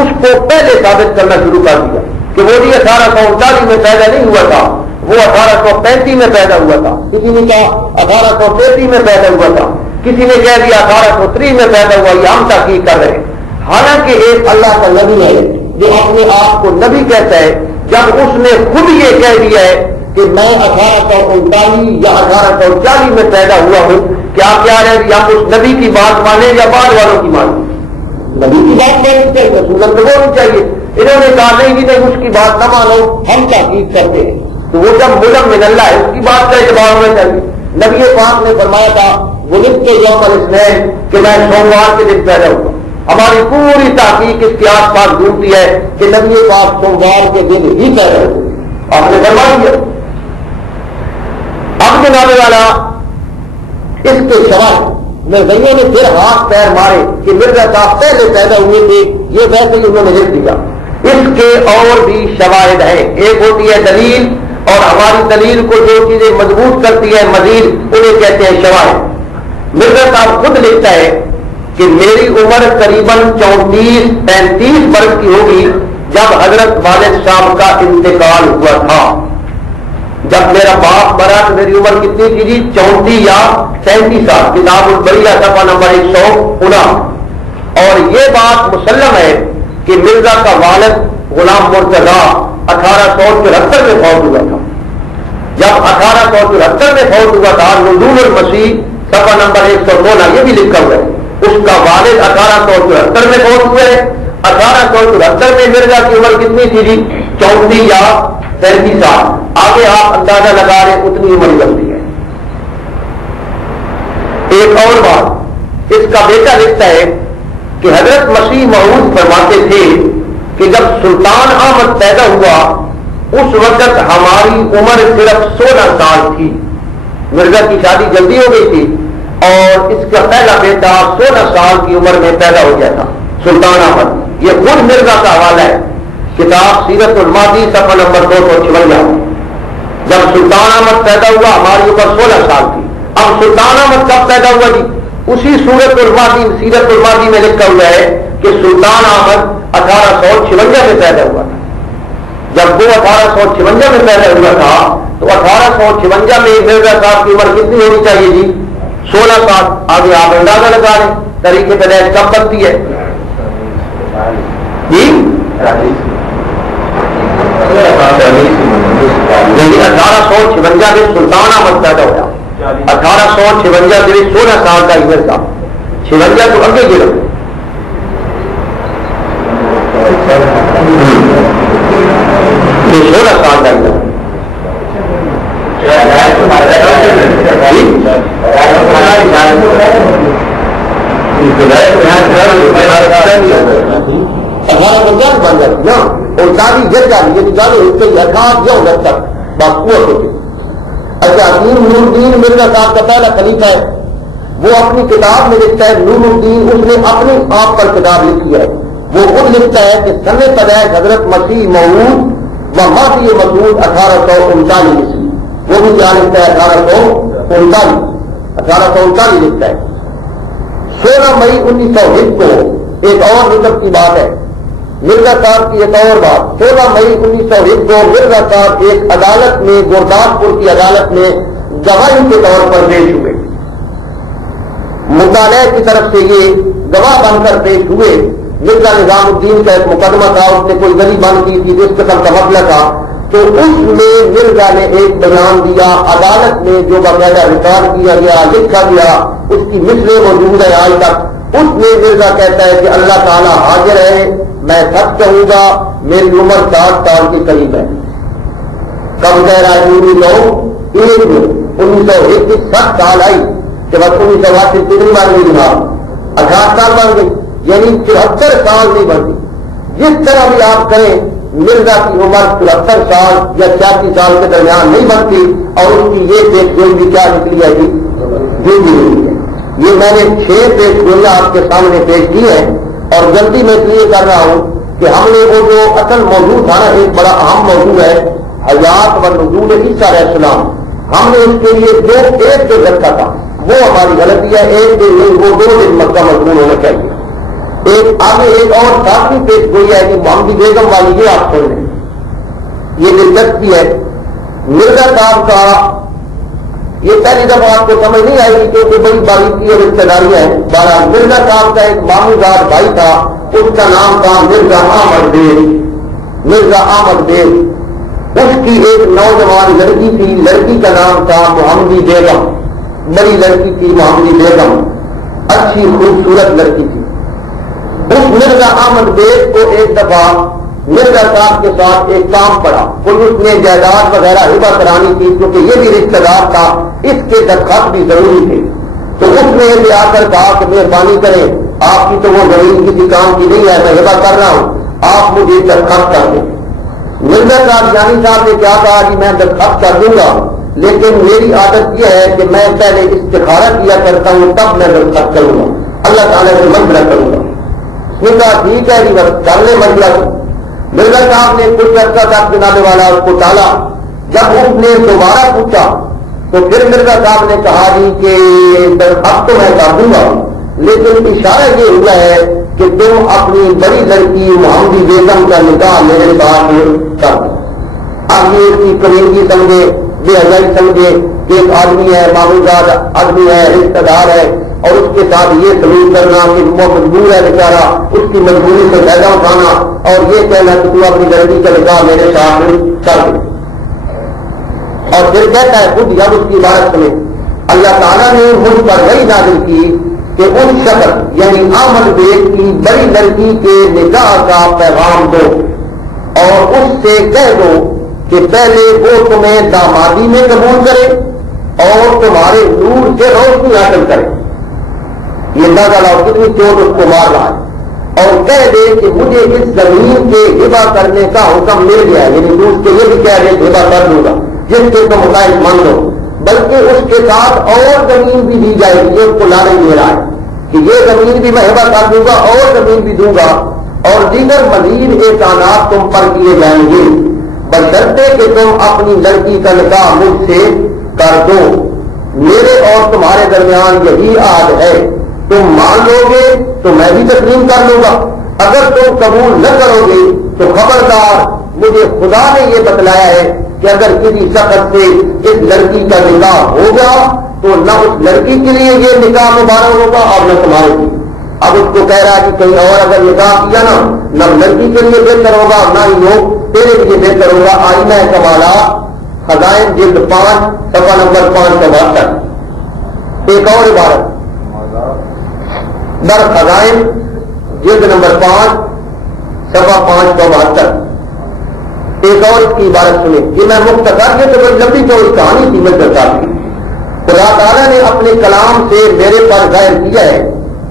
اس کو پہلے ثابت کرنا شروع کر دیا کہ وہ جی 1839 میں پیدا نہیں ہوا تھا وہ 1835 میں پیدا ہوا تھا. کسی نے کہا 1833 میں پیدا ہوا تھا کسی نے کہہ دیا 1803 میں پیدا ہوا. یہ ہم تحقیق کر رہے ہیں. حالانکہ ایک اللہ کا نبی ہے جو اپنے آپ کو نبی کہتا ہے جب اس نے خود یہ کہہ دیا ہے کہ میں 1839 یا 1840 میں پیدا ہوا ہوں کیا ہے یا اس نبی کی بات مانے یا بعد والوں کی مانے. نبی کی بات ماننی چاہیے رسول اللہ کو ہونی چاہیے. انہوں نے کہا نہیں نہیں اس کی بات نہ مانو ہم تحقیق کرتے ہیں. تو وہ جب ملم من اللہ ہے اس کی بات کا اعتبار ہونا چاہیے. نبی پاک نے فرمایا تھا وہ لکھ کے یوم الاثنین کہ میں سوموار کے دن پیدا ہوا. ہماری پوری تحقیق اس کے آس پاس ڈھونڈتی ہے کہ نبی پاک سوموار کے دن ہی پیدا ہوئے. آپ نے فرما دیا. اب جناب والا اس کے سوال مرزائیوں نے پھر ہاتھ پیر مارے کہ مرزا صاحب پہلے پیدا ہوئے تھے یہ ویسے ہی انہوں نے لکھ دیا. اس کے اور بھی شواہد ہیں. ایک ہوتی ہے دلیل اور ہماری دلیل کو جو چیزیں مضبوط کرتی ہے مزید انہیں کہتے ہیں شواہد. مرزا صاحب خود لکھتا ہے کہ میری عمر قریباً 34-35 برس کی ہوگی جب حضرت والد صاحب کا انتقال ہوا تھا. جب میرا باپ مرا تو میری عمر کتنی تھی جی 34 یا 37 سال. کتاب البریہ صفحہ نمبر 159. اور یہ بات مسلم ہے کہ مرزا کا والد غلام مرتضی 1874 میں فوت ہوا تھا. جب 1874 میں فوت ہوا تھا نزول المسیح صفحہ نمبر 116 یہ بھی لکھا ہوا ہے اس کا والد 1874 میں فوت ہوئے. 1874 میں مرزا کی عمر کتنی تھی جی 34 یا 35 سال. آگے آپ اندازہ لگا رہے اتنی عمر بنتی ہے. ایک اور بات اس کا بیٹا لکھتا ہے کہ حضرت مسیح موعود فرماتے تھے کہ جب سلطان احمد پیدا ہوا اس وقت ہماری عمر صرف 16 سال تھی. مرزا کی شادی جلدی ہو گئی تھی اور اس کا پہلا بیٹا 16 سال کی عمر میں پیدا ہو گیا تھا سلطان احمد. یہ خود مرزا کا حوالہ ہے کتاب سیرت الماضی صفحہ نمبر 256. جب سلطان احمد پیدا ہوا ہماری عمر 16 سال تھی. اب سلطان احمد کب پیدا ہوا جی اسی سورت الماضی سیرت الماضی میں لکھا ہوا ہے کہ سلطان احمد 1856 میں پیدا ہوا تھا. جب وہ 1856 میں پیدا ہوا تھا تو 1856 میں مرزا صاحب کی عمر کتنی ہونی چاہیے جی 16 سال. آگے آپ اندازہ لگا لیں طریقے پیدائش کب بنتی ہے جی 1856 میں سلطان احمد پیدا ہوا. 1856 میں 16 سال کا عمر تھا. 56 تو اگے گرو 16 سال کا عمر. بن جاتی نا اور دادی گر جاتی ہے جانے اس کے اٹھاس یا 69 تک بات ہوتی. اچھا نور الدین مرزا صاحب کا پہلا خلیفہ ہے وہ اپنی کتاب میں لکھتا ہے نور الدین، اس نے اپنی آپ پر کتاب لکھی ہے، وہ خود لکھتا ہے کہ سن پیدائش حضرت مسیح موعود و ماضی مسعود 1839، وہ بھی کیا لکھتا ہے 1839 لکھتا ہے۔ 16 مئی 1901 کو ایک اور لطف کی بات ہے مرزا صاحب کی، ایک اور بات، 16 مئی 1901 کو مرزا صاحب ایک عدالت میں، گرداسپور کی عدالت میں گواہی کے طور پر پیش ہوئے، مطالعہ کی طرف سے یہ گواہ بن کر پیش ہوئے۔ مرزا نظام الدین کا ایک مقدمہ تھا، اس نے کوئی گلی بند کی تھی، جس قسم کا مسئلہ تھا، تو اس میں مرزا نے ایک بیان دیا عدالت میں جو باقاعدہ ریکارڈ کیا گیا، لکھا گیا، اس کی مثلیں موجود ہے آج تک۔ اس میں مرزا کہتا ہے کہ اللہ تعالیٰ حاضر ہے، میں سچ کہوں گا، میری عمر 60 سال کے قریب ہے۔ کب کہہ رہا ہے پوری لوگ 1901 کی 60 سال آئی کہ بس 1908 سے کتنی بار ہوئی جناب 18 سال بن گئی، یعنی 74 سال نہیں بڑھتی۔ جس طرح بھی آپ کریں مرزا کی عمر 73 سال یا 86 سال کے درمیان نہیں بنتی، اور اس کی یہ پیش گوئی بھی کیا نکلی ہے جی، یہ میں نے 6 پیش گوئیاں آپ کے سامنے پیش کی ہیں، اور جلدی میں یہ کر رہا ہوں کہ ہم نے وہ جو اصل موضوع تھا نا، ایک بڑا اہم موضوع ہے حیات و نزول عیسیٰ علیہ السلام، ہم نے اس کے لیے جو ایک جو رکھا تھا وہ ہماری غلطی ہے، ایک دن نہیں وہ 2 دن مکہ مضمون ہونا چاہیے۔ ایک آگے ایک اور ساتویں پیش گوئی ہے کہ محمدی بیگم والی، یہ آپ سن لیں، یہ دلچسپی ہے مرزا صاحب کا۔ یہ پہلی دفعہ آپ کو سمجھ نہیں آئے گی کیونکہ بڑی باریکی اور رشتے داریاں ہیں۔ بہرحال مرزا صاحب کا ایک ماموزاد بھائی تھا، اس کا نام تھا مرزا احمد بیگ، مرزا احمد بیگ۔ اس کی ایک نوجوان لڑکی تھی، لڑکی کا نام تھا محمدی بیگم، بڑی لڑکی تھی محمدی بیگم، اچھی خوبصورت لڑکی تھی۔ اس مرزا احمد بیگ کو ایک دفعہ مرزا صاحب کے ساتھ ایک کام پڑا، کوئی اس نے جائیداد وغیرہ ہبہ کرانی تھی، کیونکہ یہ بھی رشتے دار تھا، اس کے دستخط بھی ضروری تھے۔ تو اس نے یہ آ کر کہا کہ مہربانی کریں، آپ کی تو وہ زمین کسی کام کی نہیں ہے، میں ہبہ کر رہا ہوں، آپ مجھے دستخط کر دیں۔ مرزا صاحب جانی صاحب نے کیا کہا کہ میں دستخط کر دوں گا، لیکن میری عادت یہ ہے کہ میں پہلے استخارہ کیا کرتا ہوں، تب میں دستخط کروں گا، اللہ تعالیٰ سے مشورہ کروں گا۔ اس نے کہا ٹھیک ہے جی، بس کر لیں مشورہ۔ مرزا صاحب نے کچھ عرصہ تک جناب والا اس کو ٹالا، جب اس نے دوبارہ پوچھا تو پھر مرزا صاحب نے کہا جی کہ اب تو میں کر دوں گا، لیکن اشارہ یہ ہوا ہے کہ تم اپنی بڑی لڑکی محمدی بیگم کا نکاح میرے ساتھ کر دو۔ اب یہ اس کی کمیونٹی سمجھے، بے حیائی سمجھے کہ ایک آدمی ہے، معمولات آدمی ہے، رشتے دار ہے، اور اس کے ساتھ یہ سلوک کرنا کہ وہ مجبور ہے بیچارہ، اس کی مجبوری سے فائدہ اٹھانا اور یہ کہنا کہ تو اپنی لڑکی کا نکاح میرے ساتھ کر دے۔ اور پھر کہتا ہے خود جب اس کی عبارت سنے، اللہ تعالیٰ نے مجھ پر وحی نازل کی کہ ان شخص یعنی احمد بیگ کی بڑی لڑکی کے نکاح کا پیغام دو اور اس سے کہہ دو کہ پہلے وہ تمہیں دامادی میں قبول کرے اور تمہارے نور سے روشنی حاصل کرے۔ یہ اندازہ لاؤ کتنی چوٹ اس کو مار رہا ہے، اور کہہ دے کہ مجھے اس زمین کے ہبہ کرنے کا حکم مل گیا ہے، یعنی دوست کے یہ بھی کہہ دے کہ ہبہ کر دوں گا جس کے تم مطابق مان لو، بلکہ اس کے ساتھ اور زمین بھی دی جائے گی، یہ اس کو لانے دے رہا ہے کہ یہ زمین بھی میں ہبہ کر دوں گا اور زمین بھی دوں گا، اور دیگر مزید احسانات تم پر کیے جائیں گے، بشرطے کہ تم اپنی لڑکی کا نکاح مجھ سے کر دو۔ میرے اور تمہارے درمیان یہی عہد ہے، تم مان لو گے تو میں بھی تسلیم کر لوں گا، اگر تم قبول نہ کرو گے تو خبردار، مجھے خدا نے یہ بتلایا ہے کہ اگر کسی شخص سے اس لڑکی کا نکاح ہوگا تو نہ اس لڑکی کے لیے یہ نکاح مبارک ہوگا اور نہ تمہارے لیے۔ اب اس کو کہہ رہا ہے کہ کہیں اور اگر نکاح کیا نا، نہ لڑکی کے لیے بہتر ہوگا نہ ہی ہو تیرے لیے بہتر ہوگا۔ آئینہ کمالات خزائن جلد 5 صفحہ نمبر 572۔ ایک اور عبارت در خزائن جلد نمبر 5 صفحہ 572، ایک اور اس کی عبارت سنیں۔ یہ میں مختصر کے تو بڑی لمبی چوڑی کہانی تھی میں کرتا تھی۔ خدا تعالیٰ نے اپنے کلام سے میرے پر ظاہر کیا ہے،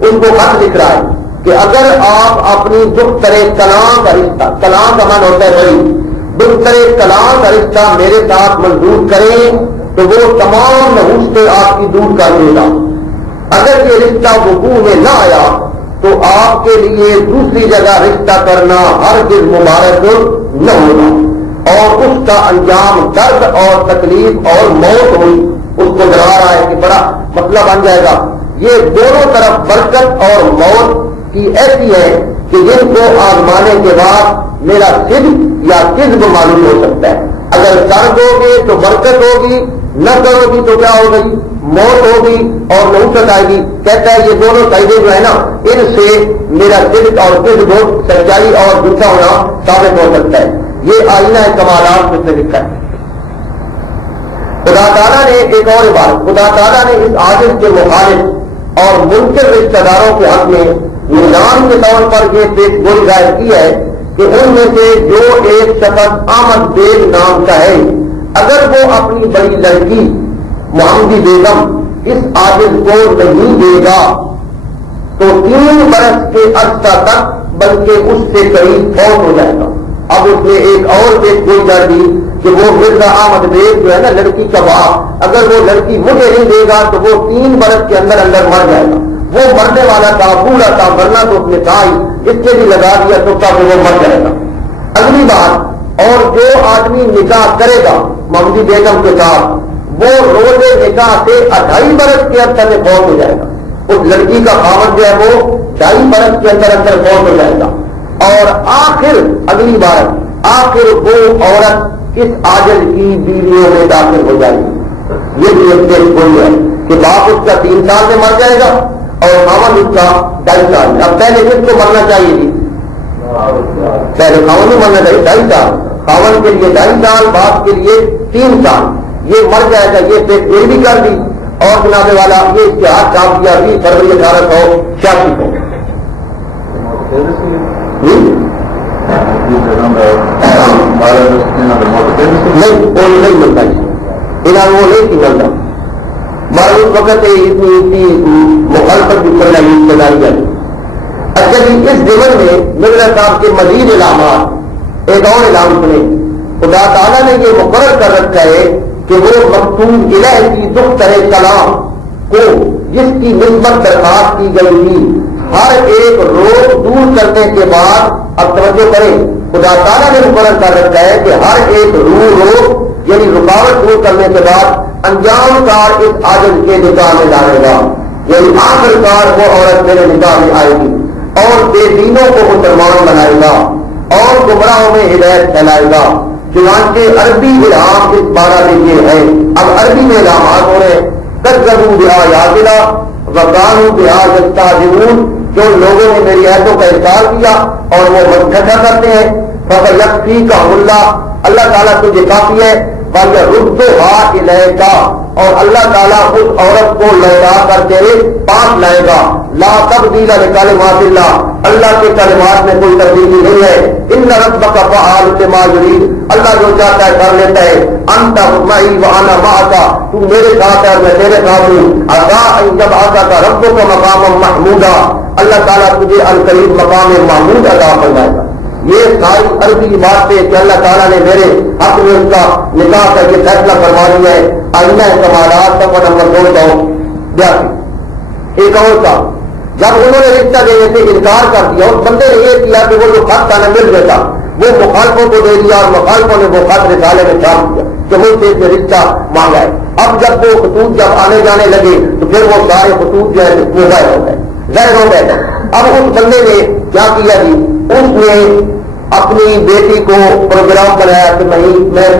ان کو خط لکھ رہا ہے کہ اگر آپ اپنی دختر کلام کا رشتہ، کلام کا من ہوتا ہے بڑی، دختر کلام کا رشتہ میرے ساتھ منظور کریں تو وہ تمام نحوستیں آپ کی دور کر دے گا، اگر یہ رشتہ وقوع میں نہ آیا تو آپ کے لیے دوسری جگہ رشتہ کرنا ہرگز مبارک نہ ہوگا، اور اس کا انجام درد اور تکلیف اور موت ہوئی۔ اس کو ڈرا رہا ہے کہ بڑا مسئلہ بن جائے گا۔ یہ دونوں طرف برکت اور موت کی ایسی ہے کہ جن کو آزمانے کے بعد میرا صدق یا کذب معلوم ہو سکتا ہے۔ اگر کر دو گے تو برکت ہوگی، نہ کرو گی تو کیا ہوگی؟ موت ہوگی اور نحوست آئے گی۔ کہتا ہے یہ دونوں قاعدے جو ہے نا، ان سے میرا صدق اور کذب، سچائی اور جھوٹا ہونا ثابت ہو سکتا ہے۔ یہ آئینہ کمالات اس نے لکھا ہے۔ خدا تعالیٰ نے ایک اور بات، خدا تعالیٰ نے اس عاجز کے مخالف اور منکر رشتہ داروں کے حق میں نظام کے طور پر یہ پیش گوئی ظاہر کی ہے کہ ان میں سے جو ایک شخص احمد بیگ نام کا ہے، اگر وہ اپنی بڑی لڑکی محمدی بیگم اس عاجز کو نہیں دے گا تو 3 برس کے عرصہ تک بلکہ اس سے قریب فوت ہو جائے گا۔ اب اس نے ایک اور پیش گوئی کر دی کہ وہ مرزا احمد بیگ جو ہے نا لڑکی کا باپ، اگر وہ لڑکی مجھے نہیں دے گا تو وہ 3 برس کے اندر اندر مر جائے گا۔ وہ مرنے والا تھا، بوڑھا تھا، مرنا تو اس نے کہا ہی، اس سے بھی لگا دیا تو کہ وہ مر جائے گا۔ اگلی بات، اور جو آدمی نکاح کرے گا محمدی بیگم کے ساتھ، وہ روز نکاح سے 2.5 برس کے عرصے میں فوت ہو جائے گا۔ اس لڑکی کا خاوند جو ہے وہ 2.5 برس کے اندر اندر فوت ہو جائے گا۔ اور آخر اگلی بار آخر وہ عورت اس عاجز کی بیویوں میں داخل ہو جائے گی۔ یہ بھی ایک پیش گوئی ہے کہ باپ اس کا 3 سال میں مر جائے گا اور خاوند اس کا 2.5 سال میں۔ اب پہلے کس کو مرنا چاہیے جی؟ پہلے خاوند کو مرنا چاہیے 2.5 سال، خاوند کے لیے 2.5 سال، باپ کے لیے 3 سال۔ یہ مر جائے گا، یہ پیش گوئی بھی کر دی اور جناب والا یہ اشتہار چھاپ دیا 20 فروری 1886 کو۔ نہیں ملتا وہ نہیں تھی ملتا، اس وقت اتنی مخالفت بھی کرنا رشتے داری ہے۔ اچھا جی، اس ضمن میں مرزا صاحب کے مزید علامات، ایک اور علام سنیں۔ خدا تعالیٰ نے یہ مقرر کر رکھا ہے کہ وہ مکتوب الہ کی دختر کلام کو جس کی نسبت درخواست کی گئی تھی ہر ایک روز دور کرنے کے بعد، اب توجہ کریں، خدا تعالیٰ نے مقرر کر رکھا ہے کہ ہر ایک روز یعنی رکاوٹ دور کرنے کے بعد انجام کار اس عاجز کے نکاح میں ڈالے گا، یعنی آخر کار وہ عورت میرے نکاح میں آئے گی اور بے دینوں کو مسلمان بنائے گا اور گمراہوں میں ہدایت پھیلائے گا۔ چنانچہ عربی الہام اس بارہ میں یہ ہے، اب عربی میں الہامات ہو رہے کذبوا بآیات اللہ وکانوا بہا یستہزئون، جو لوگوں نے میری آیتوں کا انکار کیا اور وہ منتشر کرتے ہیں، فَسَيَكْفِيكَهُ اللَّهُ، اللہ تعالیٰ تجھے کافی ہے، وَيَرُدُّهَا إِلَيْكَ، اور اللہ تعالیٰ اس عورت کو لوٹا کر تیرے پاس لائے گا۔ لا تبدیل لکلمات اللہ، اللہ کے کلمات میں کوئی تبدیلی نہیں ہے۔ ان ربک فعال لما یرید، اللہ جو چاہتا ہے کر لیتا ہے۔ انت معی وانا معک، تو میرے ساتھ ہے میں تیرے ساتھ ہوں۔ عسیٰ ان یبعثک ربک مقاما محمودا، اللہ تعالیٰ تجھے القریب مقام محمود عطا فرمائے گا۔ یہ ساری عربی بات ہے کہ اللہ تعالیٰ نے میرے حق میں اس کا نکاح کر کے فیصلہ فرما دیا ہے۔ آئینہ کمالات صفحہ نمبر 282۔ ایک اور کا جب انہوں نے رشتہ دینے سے انکار کر دیا، اس بندے نے یہ کیا کہ وہ جو خط تھا نہ مل دیتا، وہ مخالفوں کو دے دیا اور مخالفوں نے وہ خط رسالے میں چھاپ دیا کہ مجھ سے اس نے رشتہ مانگا ہے۔ اب جب وہ خطوط جب آنے جانے لگے تو پھر وہ سارے خطوط جو ہے وہ غائب ہو گئے، غیر ہو گئے۔ اب اس بندے نے کیا کیا جی، اس نے اپنی بیٹی کو پروگرام بنایا کہ میں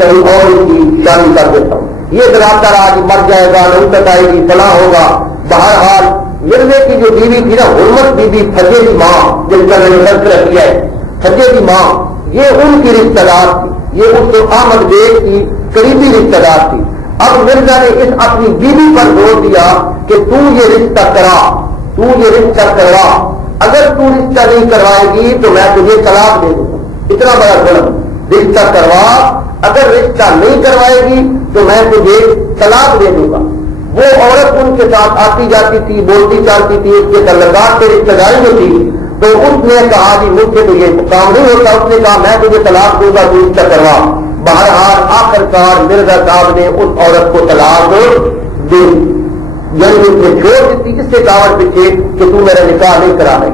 کہیں اور اس کی شادی کر دیتا ہوں، یہ ڈراتا رہا کہ مر جائے گا، نوبت آئے گی، فلاں ہوگا۔ بہرحال مرزے کی جو بیوی تھی نا، حرمت بی بی فجے کی ماں، جن کا میں نے تذکرہ کیا ہے، فجے کی ماں، یہ ان کی رشتہ دار تھی، یہ اس کو احمد بیگ کی قریبی رشتہ دار تھی۔ اب مرزا نے اس اپنی بیوی پر زور دیا کہ تو یہ رشتہ کرا، تو یہ رشتہ کروا، اگر تو رشتہ نہیں کروائے گی تو میں تجھے طلاق دے دوں گا۔ اتنا بڑا ظلم، رشتہ کروا، اگر رشتہ نہیں کروائے گی تو میں تجھے طلاق دے دوں گا۔ وہ عورت ان کے ساتھ آتی جاتی تھی، بولتی چالتی تھی، اس کے تعلقات سے رشتہ داری میں تھی، تو اس نے کہا جی مجھ سے تو یہ کام نہیں ہوتا، اس نے کہا میں تجھے طلاق دوں گا، تو رشتہ کروا۔ بہرحال آخر کار مرزا صاحب نے اس عورت کو طلاق دی۔ یعنی اس نے چھوڑ دیتی اس سے دعوت پیچھے کہ تو میرا نکاح نہیں کرا رہی.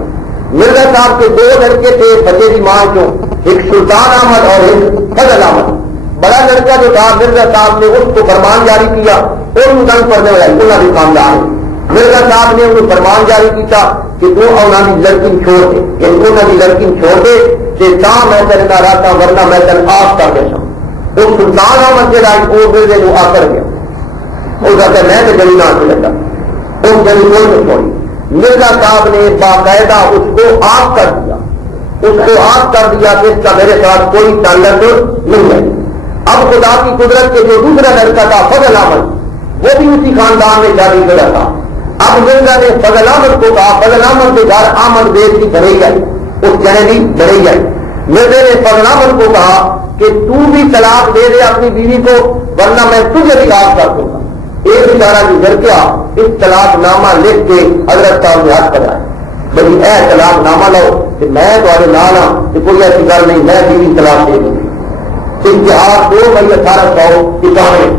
مرزا صاحب کے 2 لڑکے تھے بچے کی ماں کو, ایک سلطان احمد اور ایک فضل احمد. بڑا لڑکا جو تھا مرزا صاحب نے اس کو فرمان جاری کیا اور دن پڑنے والا انہوں بھی خاندان ہے. مرزا صاحب نے انہیں فرمان جاری کیا کہ تو انہوں نے لڑکی چھوڑ دے, یعنی انہوں نے لڑکی چھوڑ دے کہ میں تیرے نہ رہتا ورنہ میں تیرے آپ کر دیتا. وہ سلطان احمد کے راج وہ مرزے کو آ کر گیا, وہ کہتا ہے میں تو جمی نہ لگا, اس جمی کوئی نہیں چھوڑی. مرزا صاحب نے باقاعدہ اس کو آگ کر دیا, اس کو آگ کر دیا کہ اس کا میرے ساتھ کوئی تعلق نہیں ہے. اب خدا کی قدرت کے جو دوسرا لڑکا تھا فضل احمد وہ بھی اسی خاندان میں شادی کرا تھا. اب مرزا نے فضل احمد کو کہا, فضل احمد کے گھر آمد بیس کی بڑھئی آئی, اس جنیبی بڑھئی آئی. مرزا نے فضل احمد کو کہا کہ تو بھی طلاق دے دے اپنی بیوی کو ورنہ میں تجھے بھی آگ کر دوں گا. ایک بیچارہ جو گھر کیا اس طلاق نامہ لکھ کے حضرت صاحب نے ہاتھ کرائے, بھائی اے طلاق نامہ لو کہ میں تمہارے نام کہ کوئی ایسی گل نہیں, میں بیوی طلاق دے دوں گی. اشتہار 2 مئی 1800 91.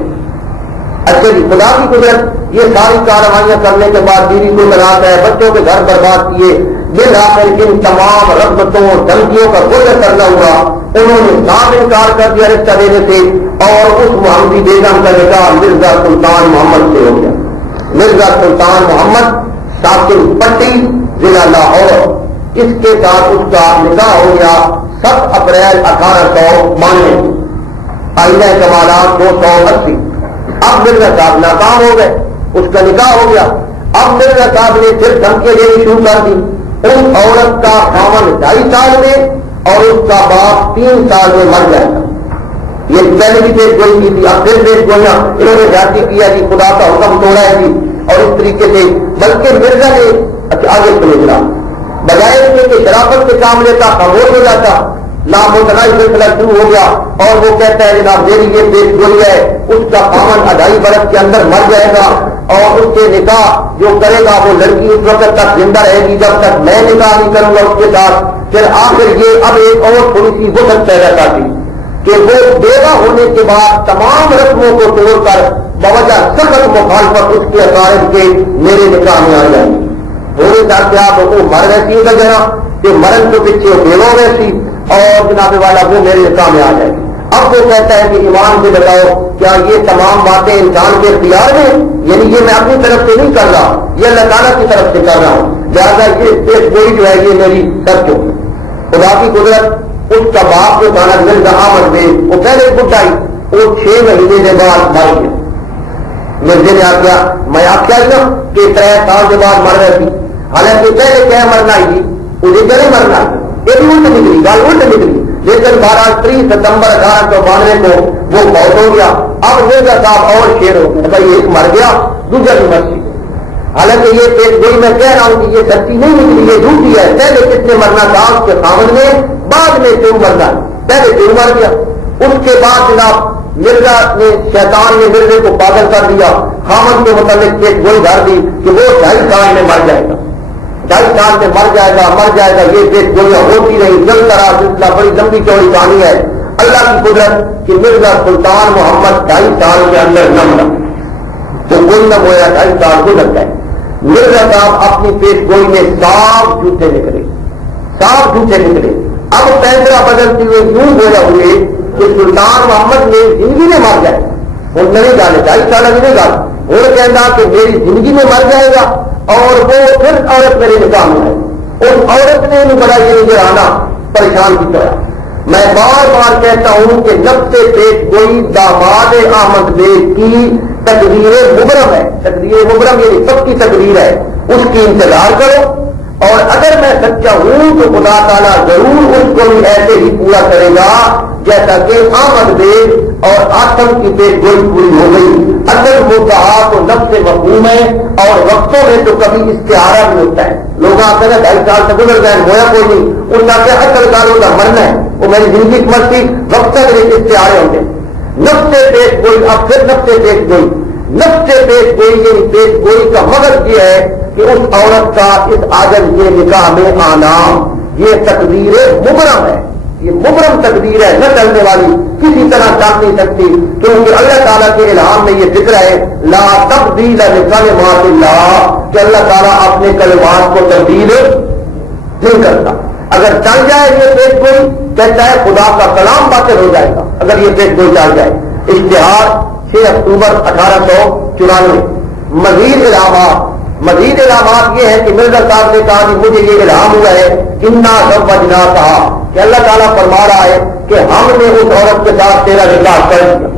اچھا جی, خدا کی قدرت یہ ساری کارروائیاں کرنے کے بعد بیوی کو طلاق ہے, بچوں کے گھر برباد کیے, دل آ کر ان تمام رغبتوں دھمکیوں کا گزر کرنا ہوا. انہوں نے صاف انکار کر دیا رشتہ دینے سے اور اس محمدی بیگم کا نکاح مرزا سلطان محمد سے ہو گیا. مرزا سلطان محمد ساکن پٹی ضلع لاہور, اس کے ساتھ اس کا نکاح ہو گیا 7 اپریل 1892. آئینہ کمالات 280. اب مرزا صاحب ناکام ہو گئے, اس کا نکاح ہو گیا. اب مرزا صاحب نے پھر دھمکیاں دینی شروع کر دی. اس عورت کا خاوند 2.5 سال میں اور اس کا باپ 3 سال میں مر جائے گا. یہ پہلے بھی پیش گوئی کی تھی, اب پھر پیش گوئیاں انہوں نے جاتی کیا جی, خدا کا حکم توڑا ہے جی, اور اس طریقے سے بلکہ مرزا نے آگے کو نکلا بجائے اس کے شرافت سے کام لیتا, خاموش ہو جاتا. نامتنائی سلسلہ شروع ہو گیا اور وہ کہتا ہے جناب میری یہ پیش گوئی ہے, اس کا خاوند 2.5 برس کے اندر مر جائے گا اور اس سے نکاح جو کرے گا وہ لڑکی اس وقت تک زندہ رہے گی جب تک میں نکاح نہیں کروں گا اس کے ساتھ. پھر آخر یہ اب ایک اور تھوڑی سی وسعت پیدا کرتی کہ وہ بیوہ ہونے کے بعد تمام رسموں کو توڑ کر بوجہ سخت مخالفت اس کے عقائد کے میرے نکاح میں آ جائیں گی. تھوڑے ساتھ آپ وہ مر ویسی ہو گیا کہ مرن کے پیچھے بیوہ ویسی اور جناب والا وہ میرے نکاح میں آ جائے گی. اب وہ کہتا ہے کہ ایمان سے بتاؤ کیا یہ تمام باتیں انسان کے اختیار میں, یعنی یہ میں اپنی طرف سے نہیں کر رہا, یہ اللہ تعالیٰ کی طرف سے کر رہا ہوں, لہٰذا یہ پیش گوئی جو ہے یہ میری سچ ہو. خدا کی قدرت اس کا باپ جو تھا مرزا احمد بے وہ پہلے بڈھائی وہ 6 مہینے کے بعد مر گیا. مرزے نے آخیا میں آخیا نا کہ 3 سال کے بعد مر رہی تھی, حالانکہ پہلے کیا مرنا ہی مجھے کہنے مرنا, یہ بھی الٹ نکلی, گل الٹ نکلی. لیکن 30 ستمبر 1892 کو وہ فوت ہو گیا. اب مرزا صاحب اور شیر ہو گئے, بھائی ایک مر گیا دوسرا بھی مر گیا. حالانکہ یہ پیش گوئی میں کہہ رہا ہوں کہ یہ سچی نہیں نکلی, یہ جھوٹی ہے. پہلے کس نے مرنا تھا اس کے خاوند نے, بعد میں کیوں مرنا, پہلے کیوں مر گیا. اس کے بعد جناب مرزا نے شیطان نے مرزے کو پاگل کر دیا, خاوند کے متعلق پیش گوئی دھر دی کہ وہ 2.5 سال میں مر جائے گا, 2.5 سال میں مر جائے گا. یہ پیش گوئیاں ہوتی رہی, چلتا رہا سلسلہ, بڑی لمبی چوڑی کہانی ہے. اللہ کی قدرت کہ مرزا سلطان محمد 2.5 سال کے اندر نہ مرا, تو کوئی نہ ہوا, 2.5 سال گزر گئے. مرزا صاحب اپنی پیش گوئی میں صاف جھوٹے نکلے, صاف جھوٹے نکلے. اب فیصلہ بدلتی ہوئے یوں گویا ہوئے کہ سلطان محمد نے زندگی میں مر جائے, وہ نہیں جانے 2.5 سال نہیں گا, وہ کہنا کہ میری زندگی میں مر جائے گا اور وہ پھر عورت میرے نکاح میں ہے. اس عورت نے بھی بڑا یہ نظر آنا پریشان کی طرح. میں بار بار کہتا ہوں کہ نفس پیش گوئی داماد احمد بیگ کی تقدیر مبرم ہے. تقدیر مبرم یہ سب کی تقدیر ہے, اس کی انتظار کرو, اور اگر میں سچا ہوں تو خدا تعالیٰ ضرور اس کو بھی ایسے ہی پورا کرے گا جیسا کہ احمد بیگ اور آسم کی پیش گوئی پوری ہو گئی. اصل مدعا تو نفس مفہوم ہے, اور وقتوں میں تو کبھی استعارہ بھی ہوتا ہے. لوگ آپ کہتے ہیں 2.5 سال سے گزر گئے, ہویا کوئی نہیں, ان کا کیا اصل کاروں کا مرنا ہے, وہ میری زندگی کی مرضی, وقت تک استعارے ہوتے. نفس پیش گوئی, اب پھر نفس پیش گوئی, نفس پیش گوئی یعنی پیش گوئی کا مقصد یہ ہے کہ اس عورت کا اس آدم کے نکاح میں آنا, یہ تقدیر مبرم ہے. یہ مبرم تقدیر ہے، نہ چلنے والی، کسی طرح چل نہیں سکتی، کیونکہ اللہ تعالیٰ کے الہام میں یہ ذکر ہے لا تبدیل لکلمات اللہ، کہ اللہ تعالیٰ اپنے کلمات کو تبدیل نہیں کرتا۔ اگر چل جائے یہ پیش گوئی، کہتا ہے خدا کا کلام باطل ہو جائے گا اگر یہ پیش گوئی چل جائے۔ اشتہار 6 اکتوبر 1894۔ مزید علامات یہ ہے کہ مرزا صاحب نے کہا کہ مجھے یہ الہام ہوا ہے انا زوجنا، کہا کہ اللہ تعالیٰ فرما رہا ہے کہ ہم نے اس عورت کے ساتھ تیرا نکاح کر دیا۔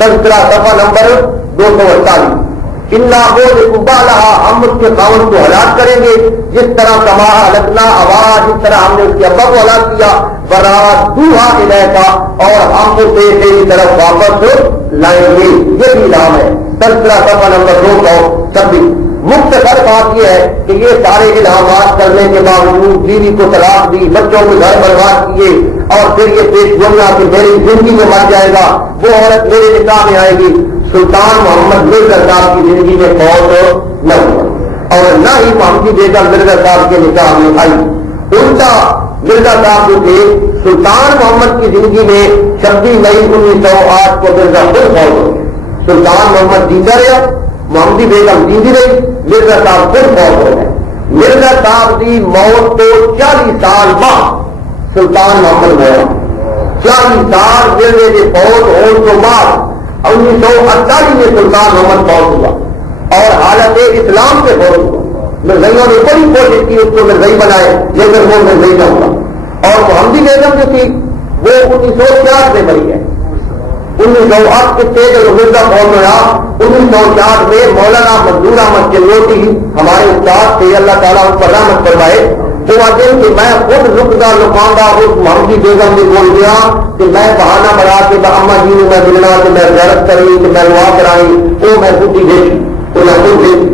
تذکرہ صفحہ نمبر 248۔ انا وہ بالہا، ہم اس کے خاوند کو ہلاک کریں گے جس طرح کما ہلکنا آواز، جس طرح ہم نے اس کے ابا کو ہلاک کیا، برادوہا الیکا، اور ہم اسے تیری طرف واپس لائیں گے۔ یہ بھی الہام ہے۔ تذکرہ صفحہ نمبر 226۔ مختصر بات یہ ہے کہ یہ سارے الہامات کرنے کے باوجود بیوی کو طلاق دی، بچوں کو گھر برباد کیے، اور پھر یہ پیش گوئیاں کہ میری زندگی میں مر جائے گا، وہ عورت میرے نکاح میں آئے گی۔ سلطان محمد مرزا صاحب کی زندگی میں فوت نہ ہوا، اور نہ ہی محمدی بیگم مرزا صاحب کے نکاح میں آئی۔ الٹا مرزا صاحب جو تھے سلطان محمد کی زندگی میں 26 مئی 1908 کو مرزا خود فوت ہو گئے۔ سلطان محمد جیتا رہا، محمدی بیگم جیتی رہی، مرزا صاحب خود فوت ہو گئے۔ مرزا صاحب کی موت کو 40 سال بعد سلطان محمد ہوا۔ 40 سال مرزے کے فوت ہونے کے بعد 1948 میں سلطان محمد فوت ہوا، اور حالت اسلام سے فوت ہوا۔ مرزائیوں نے بڑی کوشش کی اس کو مرزائی بنائے، لیکن وہ مرزائی نہ ہوا۔ اور محمدی بیگم جو تھی وہ 1966 میں مری ہے۔ 1908 کے تیز مرزا فوت ہوا۔ 1904 میں مولانا منظور احمد چنوٹی ہمارے استاد تھے، اللہ تعالیٰ ان پر رحمت فرمائے، وہ آتے ہیں کہ میں خود رکدہ لکاندہ اس محمدی بیگم نے بول دیا کہ میں بہانہ بڑھا کے اما جی نے میں ملنا، کہ میں زیارت کری، کہ میں دعا کرائی، وہ میں بدھی دیکھی تو میں خود دیکھی،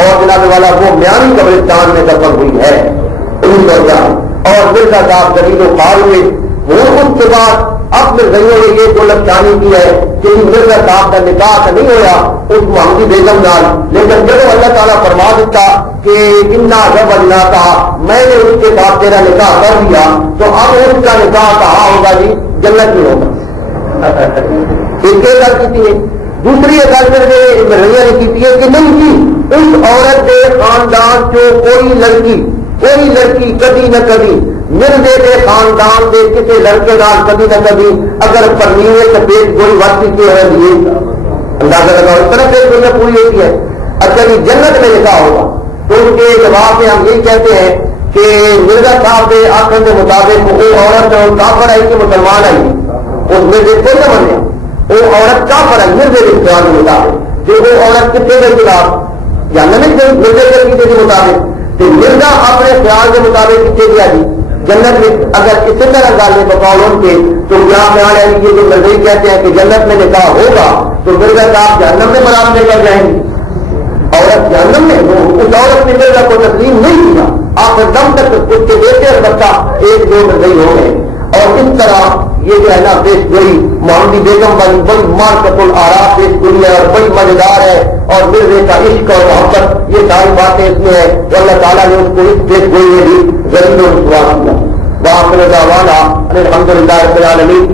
اور جناب والا وہ میانی قبرستان میں دفن ہوئی ہے 1904۔ اور مرزا صاحب غریب و خوار ہوئے۔ وہ اس کے بعد اب مرزائیوں نے یہ دولت چانی کی ہے کہ مرزا صاحب کا نکاح نہیں ہوا اس محمدی بیگم نال، لیکن جب اللہ تعالیٰ فرما دیتا کہ انا زوجنا، کہا میں نے اس کے ساتھ تیرا نکاح کر دیا، تو اب اس کا نکاح کہاں ہوگا جی؟ جنت میں ہوگا۔ ایک گل کی ہے۔ دوسری گل مرزائیاں نے کی ہے کہ نہیں جی اس عورت کے خاندان چ کوئی لڑکی کبھی نہ کبھی مرزے کے خاندان کے کسی لڑکے نال کبھی نہ کبھی اگر پرنیوے سے پیش گوئی واپسی کی ہے دیے اندازہ لگاؤ، اس طرح پیش گوئیاں پوری ہوتی ہے۔ اچھا جی جنت میں نکاح ہوگا، تو ان کے جواب میں ہم یہی کہتے ہیں کہ مرزا صاحب کے آخر کے مطابق وہ عورت کافر آئی کہ مسلمان آئی، اس مرزے کو نہ بنیا، وہ عورت کافر آئی مرزے کے خیال کے مطابق، جو وہ عورت کتنے کے خلاف یا نہ مرزے کے عقیدے کے مطابق، تو مرزا اپنے خیال کے مطابق کتنے گیا جی جنت میں۔ اگر اسی طرح گالے بقول ان کے تو کیا خیال ہے یہ جو مرزائی کہتے ہیں کہ جنت میں نکاح ہوگا تو مرزا صاحب جہنم میں برابر لے کر جائیں گے، عورت جہنم میں اس عورت نے مرزا کو تسلیم نہیں کیا، آخر دم تک اس کے بیٹے اور بچہ 1-2 مرزائی ہو گئے۔ اور اس طرح یہ جو ہے نا پیش گوئی محمدی بیگم والی بڑی مارکت الآراف پیش گوئی ہے اور بڑی مزیدار ہے، اور مرزے کا عشق اور محبت یہ ساری باتیں اس میں ہے، تو اللہ تعالیٰ نے اس کو اس پیش گوئی میں بھی ضرور کیا۔ وآخر دعوانا الحمدللہ رب العالمین۔